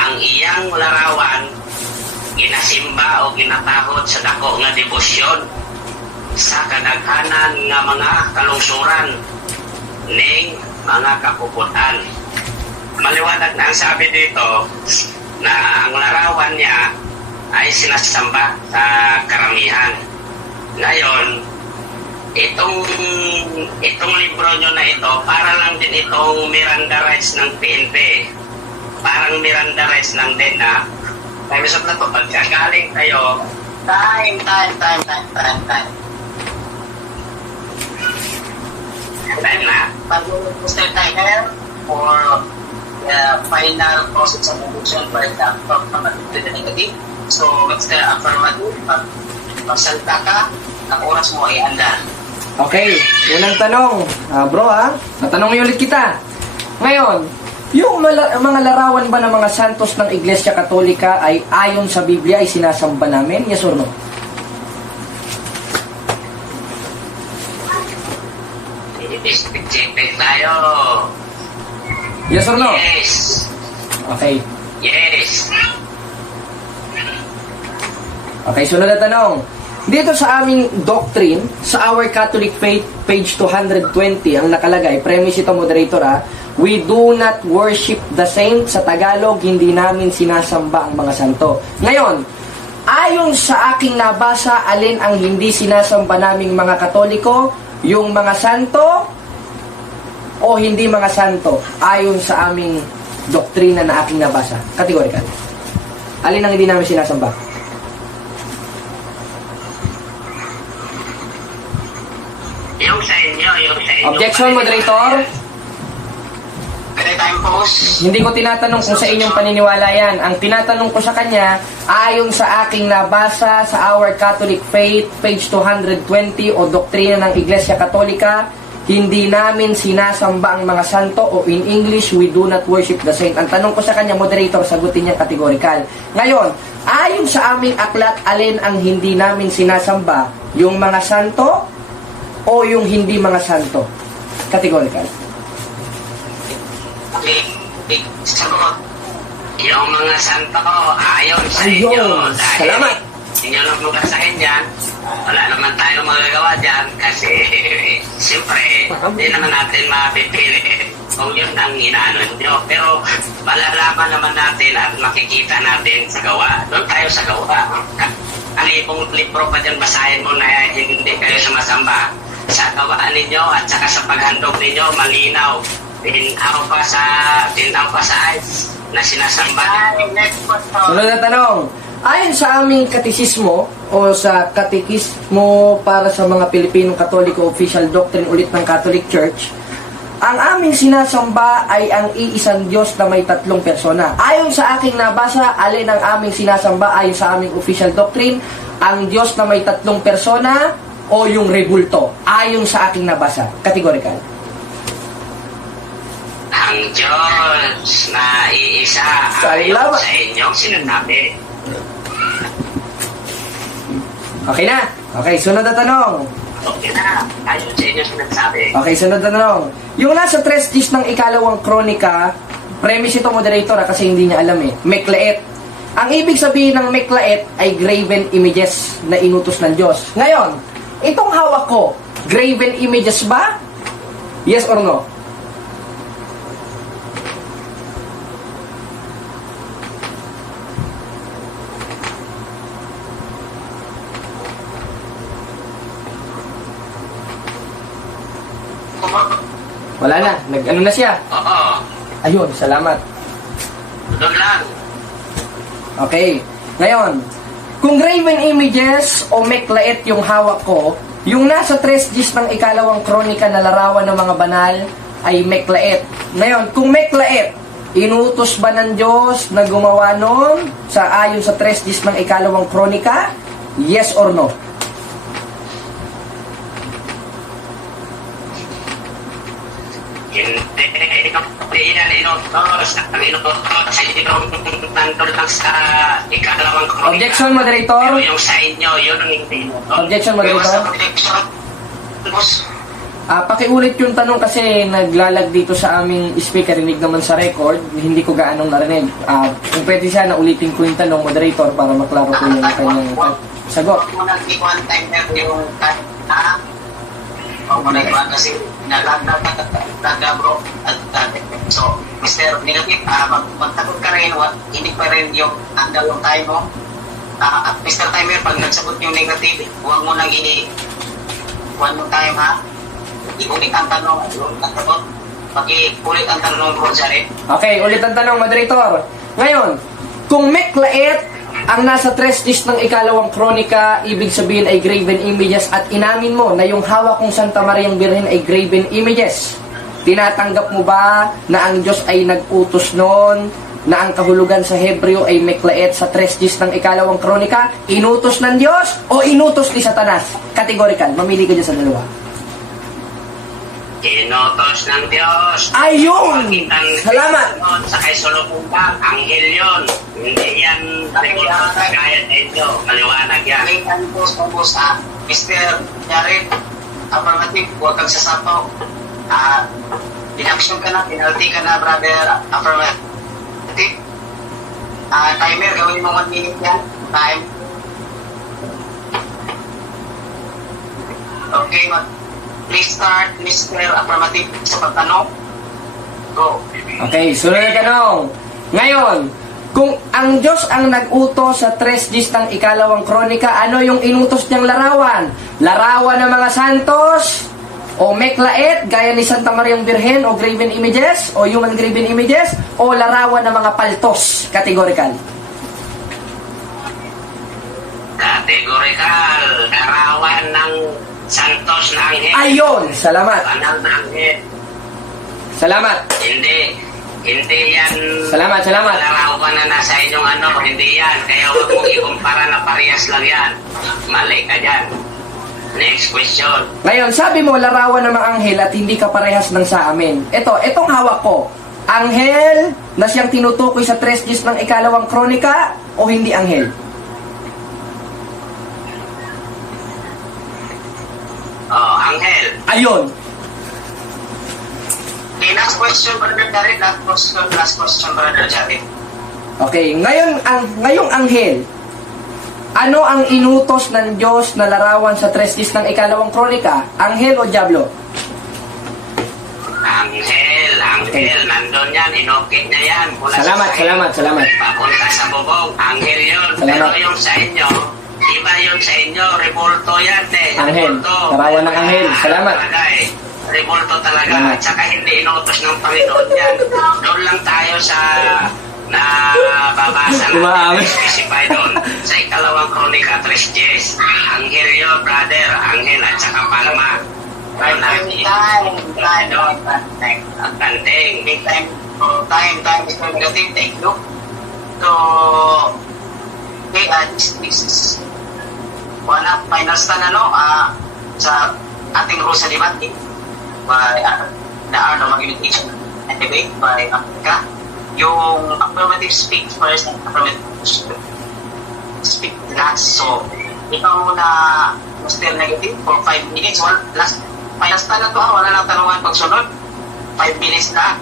Ang iyang larawan ginasimba o ginatahod sa dako nga debosyon sa kadaghanan nga mga kalungsuran ning mga kapuputan. Maliwanag na ang sabi dito na ang larawan niya ay sinasamba sa karamihan. Ngayon, itong libro nyo na ito, para lang din itong Miranda rights ng PNP. Parang Miranda rights lang din na may misap na ito, pagkagaling kayo, Time. time na. Pag-booster timer or final process of evolution, for example, affirmative to the negative. So, Mr. Affirmative, pag magsalita ka, ang oras mo ay handa. Okay, unang tanong. Bro natanong ulit kita. Ngayon, yung mga larawan ba ng mga santos ng Iglesia Katolika ay ayon sa Biblia ay sinasamba namin? Yes or no? Specific tayo. Yes or no? Yes. Okay. Yes. Okay, sunod na tanong. Dito sa aming doctrine, sa Our Catholic Faith, page 220, ang nakalagay, premise ito, moderator we do not worship the saints. Sa Tagalog, hindi namin sinasamba ang mga santo. Ngayon, ayon sa aking nabasa, alin ang hindi sinasamba naming mga Katoliko? Yung mga santo o hindi mga santo? Ayon sa aming doktrina na aking nabasa. Categorical. Alin ang hindi namin sinasamba? Yung sa inyo. Objection, moderator. anytime post. Hindi ko tinatanong kung sa inyong paniniwala yan. Ang tinatanong ko sa kanya, ayon sa aking nabasa sa Our Catholic Faith, page 220 o Doktrina ng Iglesia Katolika, hindi namin sinasamba ang mga santo o in English, we do not worship the saint. Ang tanong ko sa kanya, moderator, sagutin niya categorical. Ngayon, ayon sa aming aklat, alin ang hindi namin sinasamba? Yung mga santo o yung hindi mga santo? Categorical. Sagot. Yung mga santo, ayon sa Ayun, inyo. Dahil salamat. inyo lang lugasahin dyan. Wala naman tayo magagawa dyan kasi siyempre, hindi naman natin mapipili kung yun ang inaano nyo. Pero malalaman naman natin at makikita natin sa gawa. Doon tayo sa gawa. Alipong libro pa dyan, basahin mo na hindi kayo sumasamba. Sa gawaan ninyo at saka sa paghandog ninyo, malinaw. Tinaw pa sa eyes na sinasamba ninyo. Next question. Sunod na tanong. Ayon sa aming katekismo o sa katekismo para sa mga Pilipinong Katoliko official doctrine ulit ng Catholic Church, ang aming sinasamba ay ang iisang Diyos na may tatlong persona. Ayon sa aking nabasa, alin ang aming sinasamba ayon sa aming official doctrine, ang Diyos na may tatlong persona o yung rebulto? Ayon sa aking nabasa. Categorical. Ang Diyos na iisa ayon Salamat. sa inyong sinasabi. Okay na? Okay, sunod na tanong. Okay na, ayon sa inyong sinasabi. Okay, sunod na tanong. Yung nasa 3 ng ikalawang kronika, premise ito moderator kasi hindi niya alam eh, Meklaet. Ang ibig sabihin ng Meklaet ay graven images na inutos ng Diyos. Ngayon, itong hawak ko, graven images ba? Yes or no? Wala na, nag-ano na siya. Oo, Ayun, salamat. doon lang. Okay. Ngayon, kung graven images o meklaet yung hawak ko, yung nasa 3 ng ikalawang kronika na larawan ng mga banal ay meklaet. Ngayon, kung meklaet, inutos ba ng Diyos na gumawa nun sa ayon sa 3 ng ikalawang kronika? Yes or no? Hindi yan inutos. Ang inutos sa inyong nandun lang sa ikalawang kronika. Objection, moderator. Pero yung sa inyo, yun ang hindi inutos. Objection, Yung moderator. sa prediction. Boss. Pakiulit yung tanong kasi naglalag dito sa aming speaker, rinig naman sa record, hindi ko gaanong narinig. Kung pwede siya, naulitin ko yung tanong, moderator, para maklaro ko yung kanyang sagot. Huwag mo nang ikuhan time na yung na huwag mo na ikuhan kasi naglalag bro. So, Mr. Negative, magtakot ka rin, hindi pa rin yung andal yung time mo. At Mr. Timer, pag nagsagot yung negative, huwag mo nang one more time ha. Iulit ang tanong, pag-iulit ang tanong mo dyan eh. Okay, ulit ang tanong, moderator. Ngayon, kung meklaet ang nasa 3 ng ikalawang kronika, ibig sabihin ay graven images at inamin mo na yung hawak kong Santa Mariang Birhen ay graven images. Tinatanggap mo ba na ang Diyos ay nag-utos noon na ang kahulugan sa Hebreo ay meklaet sa 3 ng ikalawang kronika? Inutos ng Diyos o inutos ni Satanas? Categorical, mamili ka dyan sa dalawa. Inutos ng Diyos. Ayun! Salamat! Sa kay Solomon, anghel yun. Hindi yan regular gaya sa inyo. Maliwanag yan. Ang boss ha. Mr. Jared, affirmative, huwag kang sasapaw. Deduction ka na, penalty ka na, brother. Affirmative. Timer, gawin mo 1 minute yan. Time. Okay, please start, Mr. Affirmative, sa pagtanong. Go. Okay, sunod na tanong. Ngayon, kung ang Diyos ang nag-utos sa 3 ng ikalawang kronika, ano yung inutos niyang larawan? Larawan ng mga santos? O meklaet, gaya ni Santa Mariang Birhen o graven images? O human graven images? O larawan ng mga paltos? Categorical. Categorical. Larawan ng santos na anghel. Ayun! Salamat! Banal na anghel. Salamat! Hindi. Hindi yan Salamat. larawan na nasa inyong hindi yan. Kaya huwag mong ikumpara na parehas lang yan. Mali ka dyan. Next question. Ngayon, sabi mo, larawan ng mga anghel at hindi ka parehas ng sa amin. Itong hawak ko. Anghel na siyang tinutukoy sa 3 Diyos ng ikalawang kronika o hindi anghel? Oh, anghel. Ayun. Okay, last question, Brother Darin. Last question, Brother Jared. Okay, ngayong anghel, ano ang inutos ng Diyos na larawan sa 3 Diyos ng ikalawang kronika? Anghel o diablo? Anghel. Nandun yan. Inokit niya yan. Mula Salamat. Papunta sa bubong. Anghel yun. Salamat. Pero yung sa inyo, iba yun sa inyo. Revolto yan Anghel. Revolto. Larawan ng anghel. Salamat. Talaga Revolto talaga. Salamat. At saka hindi inutos ng Panginoon yan. Doon lang tayo sa babasa Umaamin. specify doon sa ikalawang kronika 3:10. Anghel yun, brother. Anghel at saka palma. Time. Kanting. Time is negative. Take look. So, okay, this is final stand, sa ating rules sa debate by the art of argumentation and debate by America. Yung affirmative speak first and affirmative speak last. So, ikaw muna still negative for 5 minutes. Last final stand na to, wala nang tanungan pagsunod. 5 minutes na.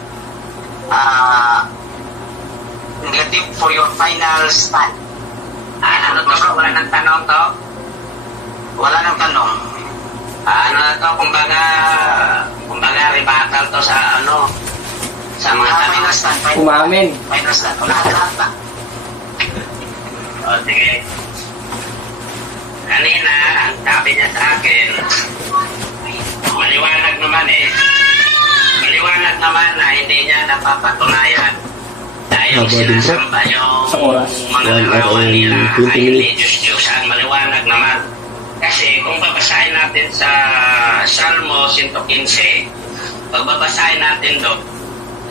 Negative for your final stand. Ano to? Wala nang tanong to? Wala nang tanong. Ano na to? Kumbaga rebuttal to sa sa mga tanong. Final stand. Umamin. Final stand. Lahat na. O, sige. Kanina, ang sabi niya sa akin, maliwanag naman na hindi niya napapatunayan dahil sinasamba yung Sa oras. mga 1 hour larawan and nila 20 ay hindi minutes. Diyos-Diyosan. Maliwanag naman. Kasi kung babasahin natin sa Salmo 115, pagbabasahin natin doon,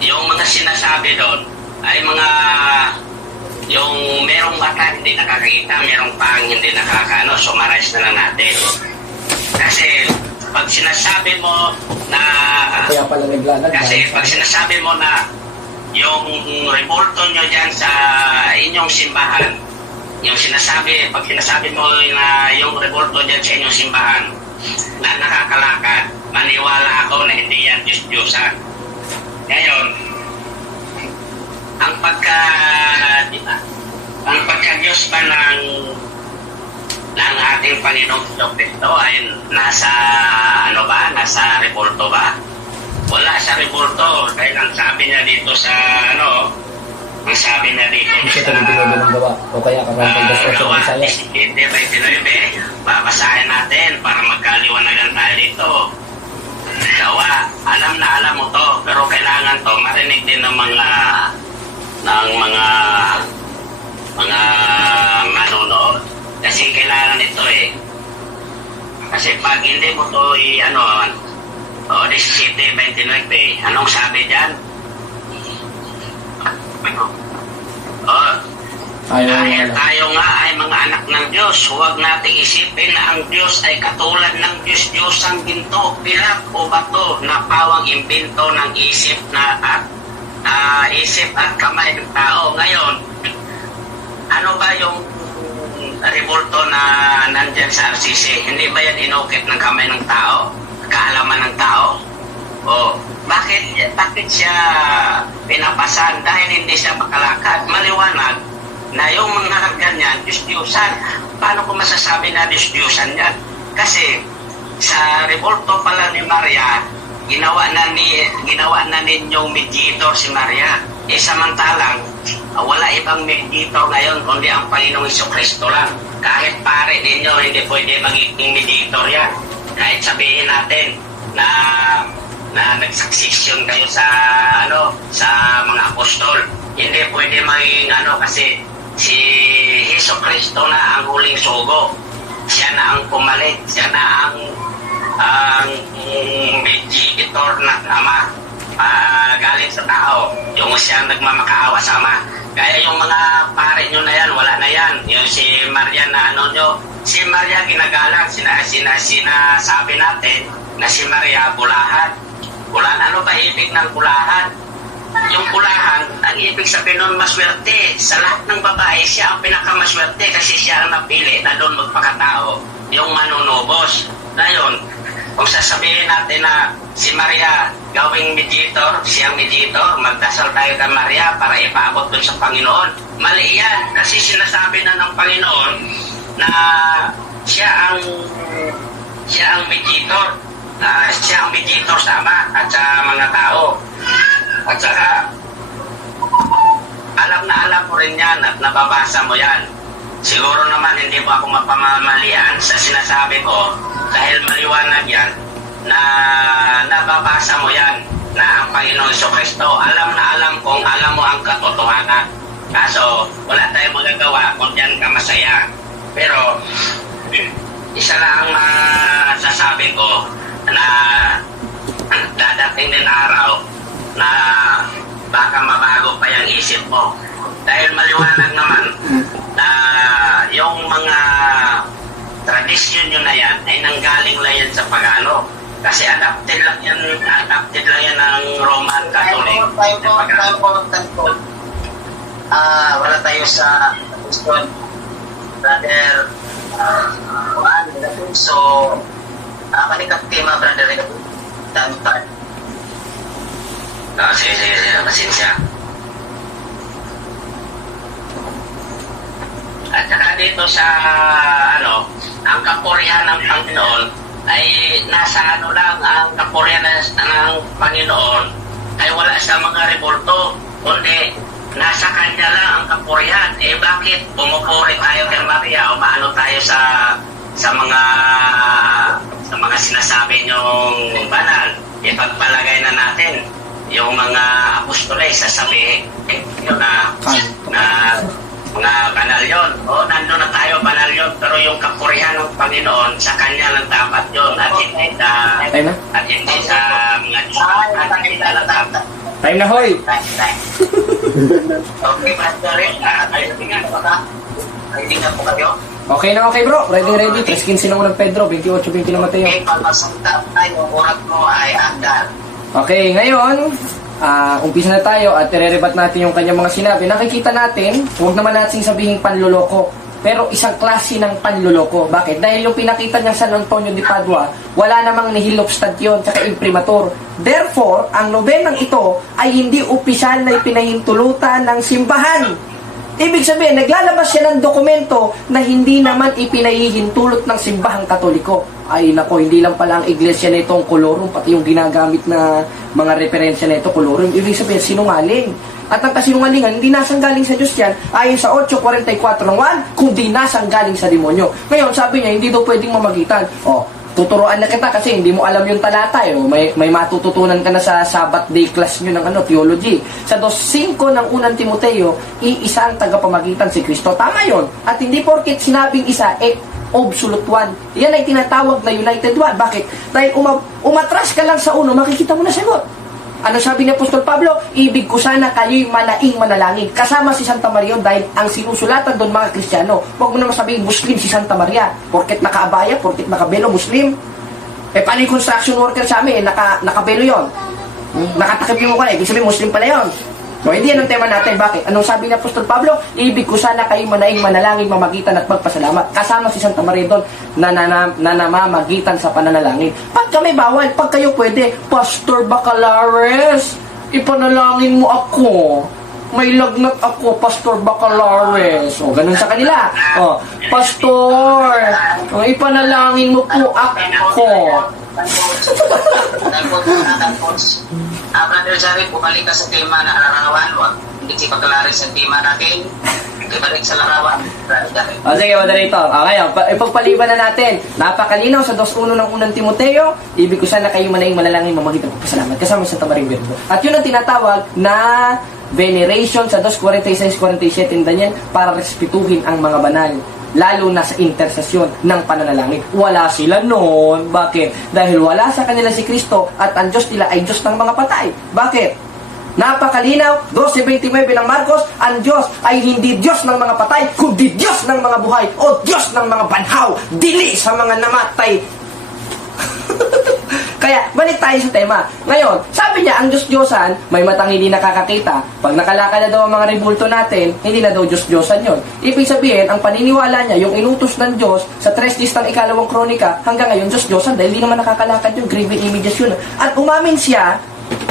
yung mga sinasabi doon ay mga yung merong mata hindi nakakita, merong pang hindi summarize na lang natin. Kasi pag sinasabi mo na Kaya pala naglalag. pag sinasabi mo na yung revolto nyo dyan sa inyong simbahan, pag sinasabi mo na yung revolto dyan sa inyong simbahan na nakakalakad, maniwala ako na hindi yan Diyos-Diyosan. Ngayon, ang pagka-Diyos ba ng ating Panginoong Kristo ay nasa revolto ba? Wala sa revolto dahil ang sabi niya dito sa ang sabi niya dito Isa sa talagang ginagawa ng gawa. O kaya karantay das oso Gawa ng saya. 17:29, babasahin natin para magkaliwanagan tayo dito. Gawa, alam na alam mo to, pero kailangan to marinig din ng mga manonood. Kasi kailangan ito Kasi pag hindi mo to 17:29, anong sabi dyan? Dahil tayo nga ay mga anak ng Diyos, huwag nating isipin na ang Diyos ay katulad ng Diyos-Diyosang ginto, pilak o bato na pawang imbento ng isip at kamay ng tao. Ngayon, ano ba yung revolto na nandyan sa RCC? Hindi ba yan inukit ng kamay ng tao? Kaalaman ng tao? O bakit siya pinapasan? Dahil hindi siya makalakad. Maliwanag na yung mga ganyan, Diyos-Diyosan. Paano ko masasabi na Diyos-Diyosan yan? Kasi sa revolto pala ni Maria, ginawa na ninyong mediator si Maria. Samantalang wala ibang mediator ngayon kundi ang Panginoong Jesucristo lang. Kahit pare ninyo, hindi pwede magiging mediator yan. Kahit sabihin natin na nagsuccession kayo sa mga apostol, hindi pwede maging kasi si Jesucristo na ang huling sugo. Siya na ang pumalit, siya na ang mediator ng Ama. galing sa tao, yung siyang nagmamakaawa sa Ama. Kaya yung mga pare nyo na yan, wala na yan. Yung si Maria na si Maria ginagalang, sinasabi natin na si Maria bulahan. Ano ba ibig ng bulahan? Yung bulahan, ang ibig sabihin nun maswerte. Sa lahat ng babae, siya ang pinakamaswerte kasi siya ang napili na doon magpakatao, yung manunubos. Ngayon, kung sasabihin natin na si Maria gawing mediator, siyang mediator, magdasal tayo kay Maria para ipaabot doon sa Panginoon. Mali yan, kasi sinasabi na ng Panginoon na siya ang mediator. Siya ang mediator sa Ama at sa mga tao. At saka, alam ko rin yan at nababasa mo yan. Siguro naman hindi mo ako mapamamalian sa sinasabi ko dahil maliwanag yan na nababasa mo yan na ang Panginoon Jesucristo. Alam kong alam mo ang katotohanan. Kaso, wala tayong magagawa kung diyan ka masaya. Pero, isa lang ang masasabi ko na dadating din araw na baka mabago pa yung isip mo. Dahil maliwanag naman na yung mga tradisyon nyo na yan ay nanggaling lang yan sa pagano. Kasi adapted lang yan ng Roman Catholic. Wala tayo sa tradisyon. Brother, so, manikat tema, brother, tantan. Sige, pasensya. At saka dito sa, ang kapurihan ng Panginoon ay nasa lang, ang kapurihan ng Panginoon ay wala sa mga rebulto, kundi nasa Kanya lang ang kapurihan. Bakit pumupuri tayo kay Maria o maano tayo sa mga sinasabi niyong banal? Ipagpalagay na natin yung mga apostoles, sasabihin yun na mga banal yun. Nandun na tayo, banal yun. Pero yung kapurihan ng Panginoon, sa Kanya lang dapat yun. At hindi sa mga Diyos. Time na, hoy! Okay, brother, tayo tingnan po ka. Ready na po kayo? Okay na, okay bro. Ready. 3:15 na unang Pedro, 28:20 na Mateo. Okay, pagpasunta tayo, oras mo ay andar. Okay, ngayon, umpisa na tayo at irerebat natin yung kanyang mga sinabi. Nakikita natin, huwag naman natin sabihin panluloko, pero isang klase ng panluloko. Bakit? Dahil yung pinakita niyang San Antonio de Padua, wala namang nihil obstant yun, tsaka imprimatur. Therefore, ang nobenang ito ay hindi opisyal na ipinahintulutan ng simbahan. Ibig sabihin, naglalabas siya ng dokumento na hindi naman ipinahihintulot ng simbahang Katoliko. Ay nako, hindi lang pala ang iglesia na itong kolorum, pati yung ginagamit na mga referensya na ito, kolorum. Ibig sabihin, sinungaling. At ang kasinungalingan, hindi nasanggaling sa Diyos yan, ayon sa 8:44 ng 1, kundi nasanggaling sa demonyo. Ngayon, sabi niya, hindi daw pwedeng mamagitan. Tuturuan na kita kasi hindi mo alam yung talata. May matututunan ka na sa Sabbath day class nyo ng theology. Sa 2:5 ng unang Timoteo, iisa ang tagapamagitan si Kristo. Tama yun. At hindi porket sinabing isa, absolute one. Yan ay tinatawag na united one. Bakit? Dahil umatras ka lang sa uno, makikita mo na sagot. Ano sabi ni Apostol Pablo? Ibig ko sana kayo'y manaing manalangin. Kasama si Santa Maria dahil ang sinusulatan doon mga Kristiyano. Huwag mo naman sabihin Muslim si Santa Maria. Porket nakaabaya, porket nakabelo, Muslim. Paano yung construction worker sa amin? Nakabelo yon. Nakatakip yung mukha. Ibig sabihin Muslim pala yon. So, hindi yan ang tema natin. Bakit? Anong sabi ni Apostol Pablo? Ibig ko sana kayo'y manaing manalangin, mamagitan at magpasalamat. Kasama si Santa Maria doon na namamagitan sa pananalangin. Pag kami bawal, pag kayo pwede, Pastor Bacalares, ipanalangin mo ako. May lagnat ako, Pastor Bacalares. O, ganun sa kanila. Pastor, ipanalangin mo po ako. Brother Jared, bumalik ka sa tema na larawan. Hindi si pagkalarin sa tema natin. Ibalik sa larawan. Sige, moderator. Ngayon, ipagpaliban na natin. Napakalinaw sa 2:1 ng unang Timoteo. Ibig ko sana kayo manaing manalangin, mamagitan ko pasalamat. Kasama sa Santa Maria Virgo. At yun ang tinatawag na veneration sa 2:46-47 Daniel para respetuhin ang mga banal. lalo na sa intercession ng pananalangin. Wala sila noon. Bakit? Dahil wala sa kanila si Kristo at ang Diyos nila ay Diyos ng mga patay. Bakit? Napakalinaw, 12:29 ng Marcos, ang Diyos ay hindi Diyos ng mga patay, kundi Diyos ng mga buhay o Diyos ng mga banhaw, dili sa mga namatay. Kaya, balik tayo sa tema. Ngayon, sabi niya, ang Diyos-Diyosan, may matang hindi nakakakita. Pag nakalakad na daw ang mga rebulto natin, hindi na daw Diyos-Diyosan yun. Ibig sabihin, ang paniniwala niya, yung inutos ng Diyos sa 3 days ng ikalawang kronika, hanggang ngayon, Diyos-Diyosan, dahil hindi naman nakakalakad yung graven images yun. At umamin siya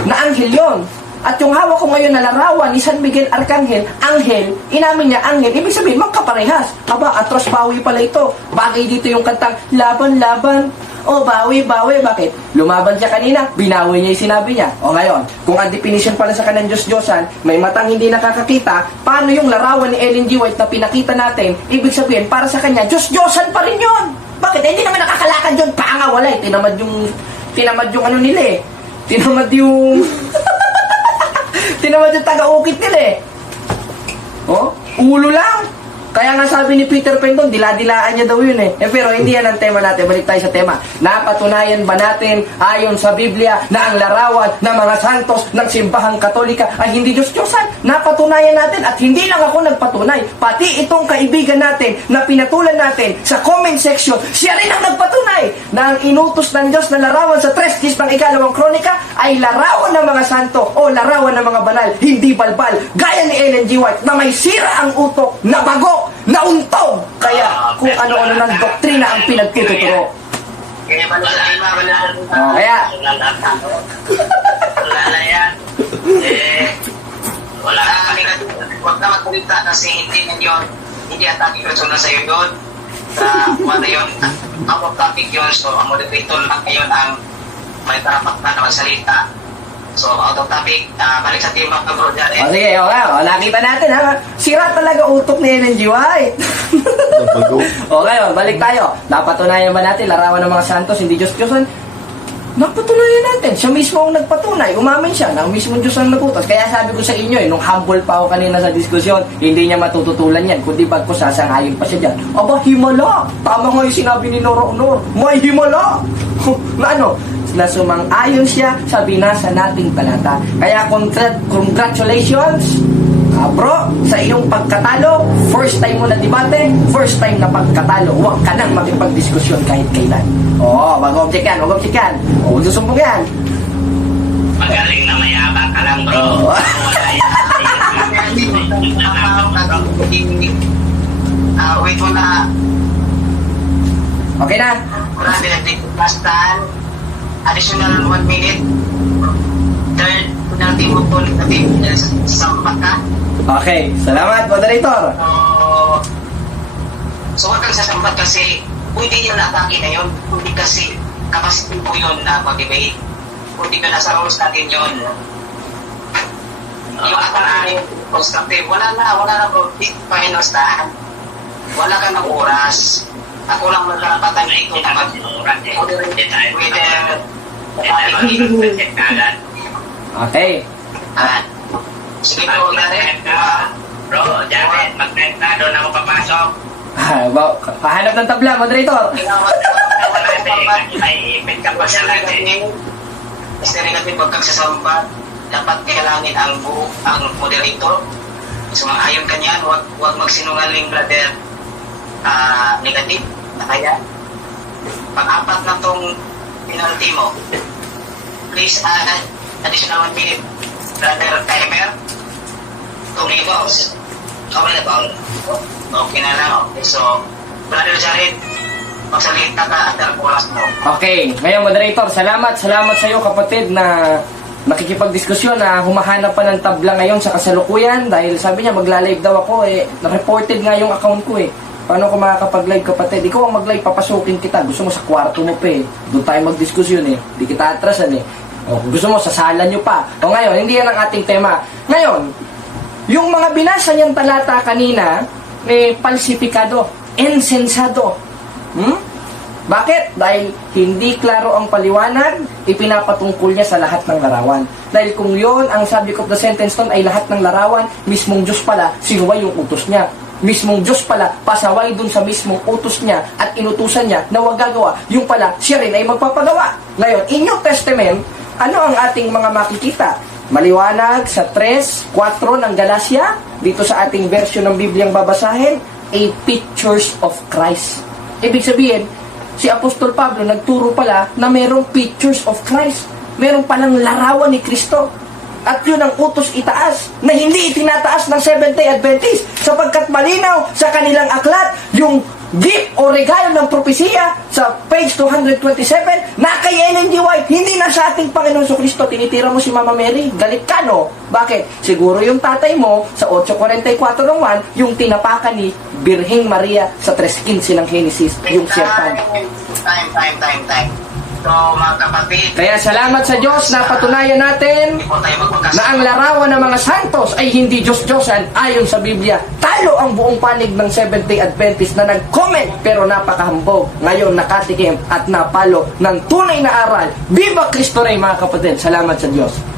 na anghel yun. At yung hawak ko ngayon na larawan ni San Miguel Arcangel, anghel, inamin niya anghel, ibig sabihin, magkaparehas. Aba, atros bawi pala ito. Bagay dito yung kantang, laban-laban. O, bawi-bawi. Bakit? Lumaban siya kanina, binawi niya yung sinabi niya. O ngayon, kung ang definition pala sa kanang Diyos-Diyosan, may matang hindi nakakakita, paano yung larawan ni Ellen G. White na pinakita natin, ibig sabihin, para sa kanya, Diyos-Diyosan pa rin yun. Bakit? Hindi naman nakakalakad yun. Panga, wala eh. Tinamad yung ano nila eh. Tinamad yung taga-ukit nila eh. Oh, ulo lang. Kaya nga sabi ni Peter Pan doon, dila-dilaan niya daw yun eh. Pero hindi yan ang tema natin. Balik tayo sa tema. Napatunayan ba natin ayon sa Biblia na ang larawan ng mga santos ng simbahang Katolika ay hindi Diyos-Diyosan? Napatunayan natin at hindi lang ako nagpatunay. Pati itong kaibigan natin na pinatulan natin sa comment section, siya rin ang nagpatunay na ang inutos ng Diyos na larawan sa 3 days ng ikalawang kronika ay larawan ng mga santo o larawan ng mga banal, hindi balbal. Gaya ni Ellen G. White na may sira ang utok na bago, nauntog. Kaya kung ano-ano ng doktrina ang pinagtuturo. Kaya ba Kaya wala yan. Wala Huwag na magkulita kasi hindi na yun. Hindi ang topic yun. So, nasa yun doon. Sa wala yun. Out of topic yun. So, ang moderator lang ngayon ang may karapat na magsalita. So, out of topic. Balik sa team of the bro dyan. o sige, nakita natin ha. Sira talaga utok ni Ellen G. White. Nabago. Okay, balik tayo. Napatunayan ba natin larawan ng mga santos hindi Diyos-Diyosan? Napatunayan natin. Siya mismo ang nagpatunay. Umamin siya na mismo Diyos ang nagutos. Kaya sabi ko sa inyo nung humble pa ako kanina sa diskusyon, hindi niya matututulan yan. Kundi bag ko sasangayon pa siya dyan. Aba, himala! Tama nga yung sinabi ni Noro Honor. May himala! Na ano? Na sumang-ayon siya sa binasa nating talata. Kaya congratulations, bro, sa iyong pagkatalo. First time mo na debate, first time na pagkatalo. Huwag ka nang makipagdiskusyon kahit kailan. Oo, mag-object yan, mag-object yan. O, susumbong yan. magaling na mayabang ka lang, bro. Oo. Wala yan. Wait mo na. Okay na? Marami na last time. Additional 1 minute. Third penalty mo po sa baka. Okay, salamat, moderator. So huwag kang sasambat kasi pwede yun na-atake na yun. Hindi kasi capacity po yun na motivate. Pwede ka nasa rules natin yun. Yung atake constructive, wala na bro. Pahinustahan. Wala ka ng oras. Ako lang magkarapatan na ito na mag-oras. Okay. Sige po, Gary. Bro, Jared, mag-type na. Doon ako papasok. Pahanap ng tabla, moderator. May ipit ka pa sa natin. Kasi rin natin pagkagsasambat, dapat kailangan ang moderator. So, ayon kanyan, huwag magsinungaling, brother. Negative na kaya. Pag-apat na tong penalty mo, please add additional 1 minute. Brother timer, 2 minutes. Okay na ba? Okay na lang. Okay, so, Brother Jared, magsalita ka at oras mo. Okay, ngayon moderator, salamat sa iyo kapatid na nakikipagdiskusyon na humahanap pa ng tabla ngayon sa kasalukuyan dahil sabi niya magla-live daw ako na-reported nga yung account ko Paano ko makakapag-live kapatid? Ikaw ang mag-live, papasukin kita. Gusto mo sa kwarto mo pa Doon tayo magdiskusyon Di kita atrasan O, gusto mo, sa sala nyo pa. O ngayon, hindi yan ang ating tema. Ngayon, yung mga binasa niyang talata kanina, may palsipikado, insensado. Bakit? Dahil hindi klaro ang paliwanag, ipinapatungkol niya sa lahat ng larawan. Dahil kung yon ang subject of the sentence ton ay lahat ng larawan, mismong Diyos pala, sino ba yung utos niya? mismong Diyos pala, pasaway dun sa mismong utos niya at inutusan niya na huwag gagawa, yung pala, siya rin ay magpapagawa. Ngayon, in New Testament, ano ang ating mga makikita? Maliwanag sa 3:4 ng Galacia, dito sa ating version ng Bibliang babasahin, a pictures of Christ. Ibig sabihin, si Apostol Pablo nagturo pala na mayroong pictures of Christ. Meron palang larawan ni Kristo. At yun ang utos itaas na hindi itinataas ng Seventh-day Adventist sapagkat malinaw sa kanilang aklat yung gift o regalo ng propesiya sa page 227 na kay Ellen G. White, hindi na sa ating Panginoon Kristo. Tinitira mo si Mama Mary, galit ka no? Bakit? Siguro yung tatay mo sa 8:44 ng 1, yung tinapakan ni Birheng Maria sa 3:15 ng Genesis, yung siyerpan. Time. So, mga kapatid, Kaya salamat sa Diyos na patunayan natin hindi po tayo magpagkasama. na ang larawan ng mga santos ay hindi Diyos-Diyosan ayon sa Biblia. Talo ang buong panig ng Seventh-day Adventist na nag-comment pero napakahambog. Ngayon nakatikim at napalo ng tunay na aral. Viva Cristo Rey mga kapatid. Salamat sa Diyos.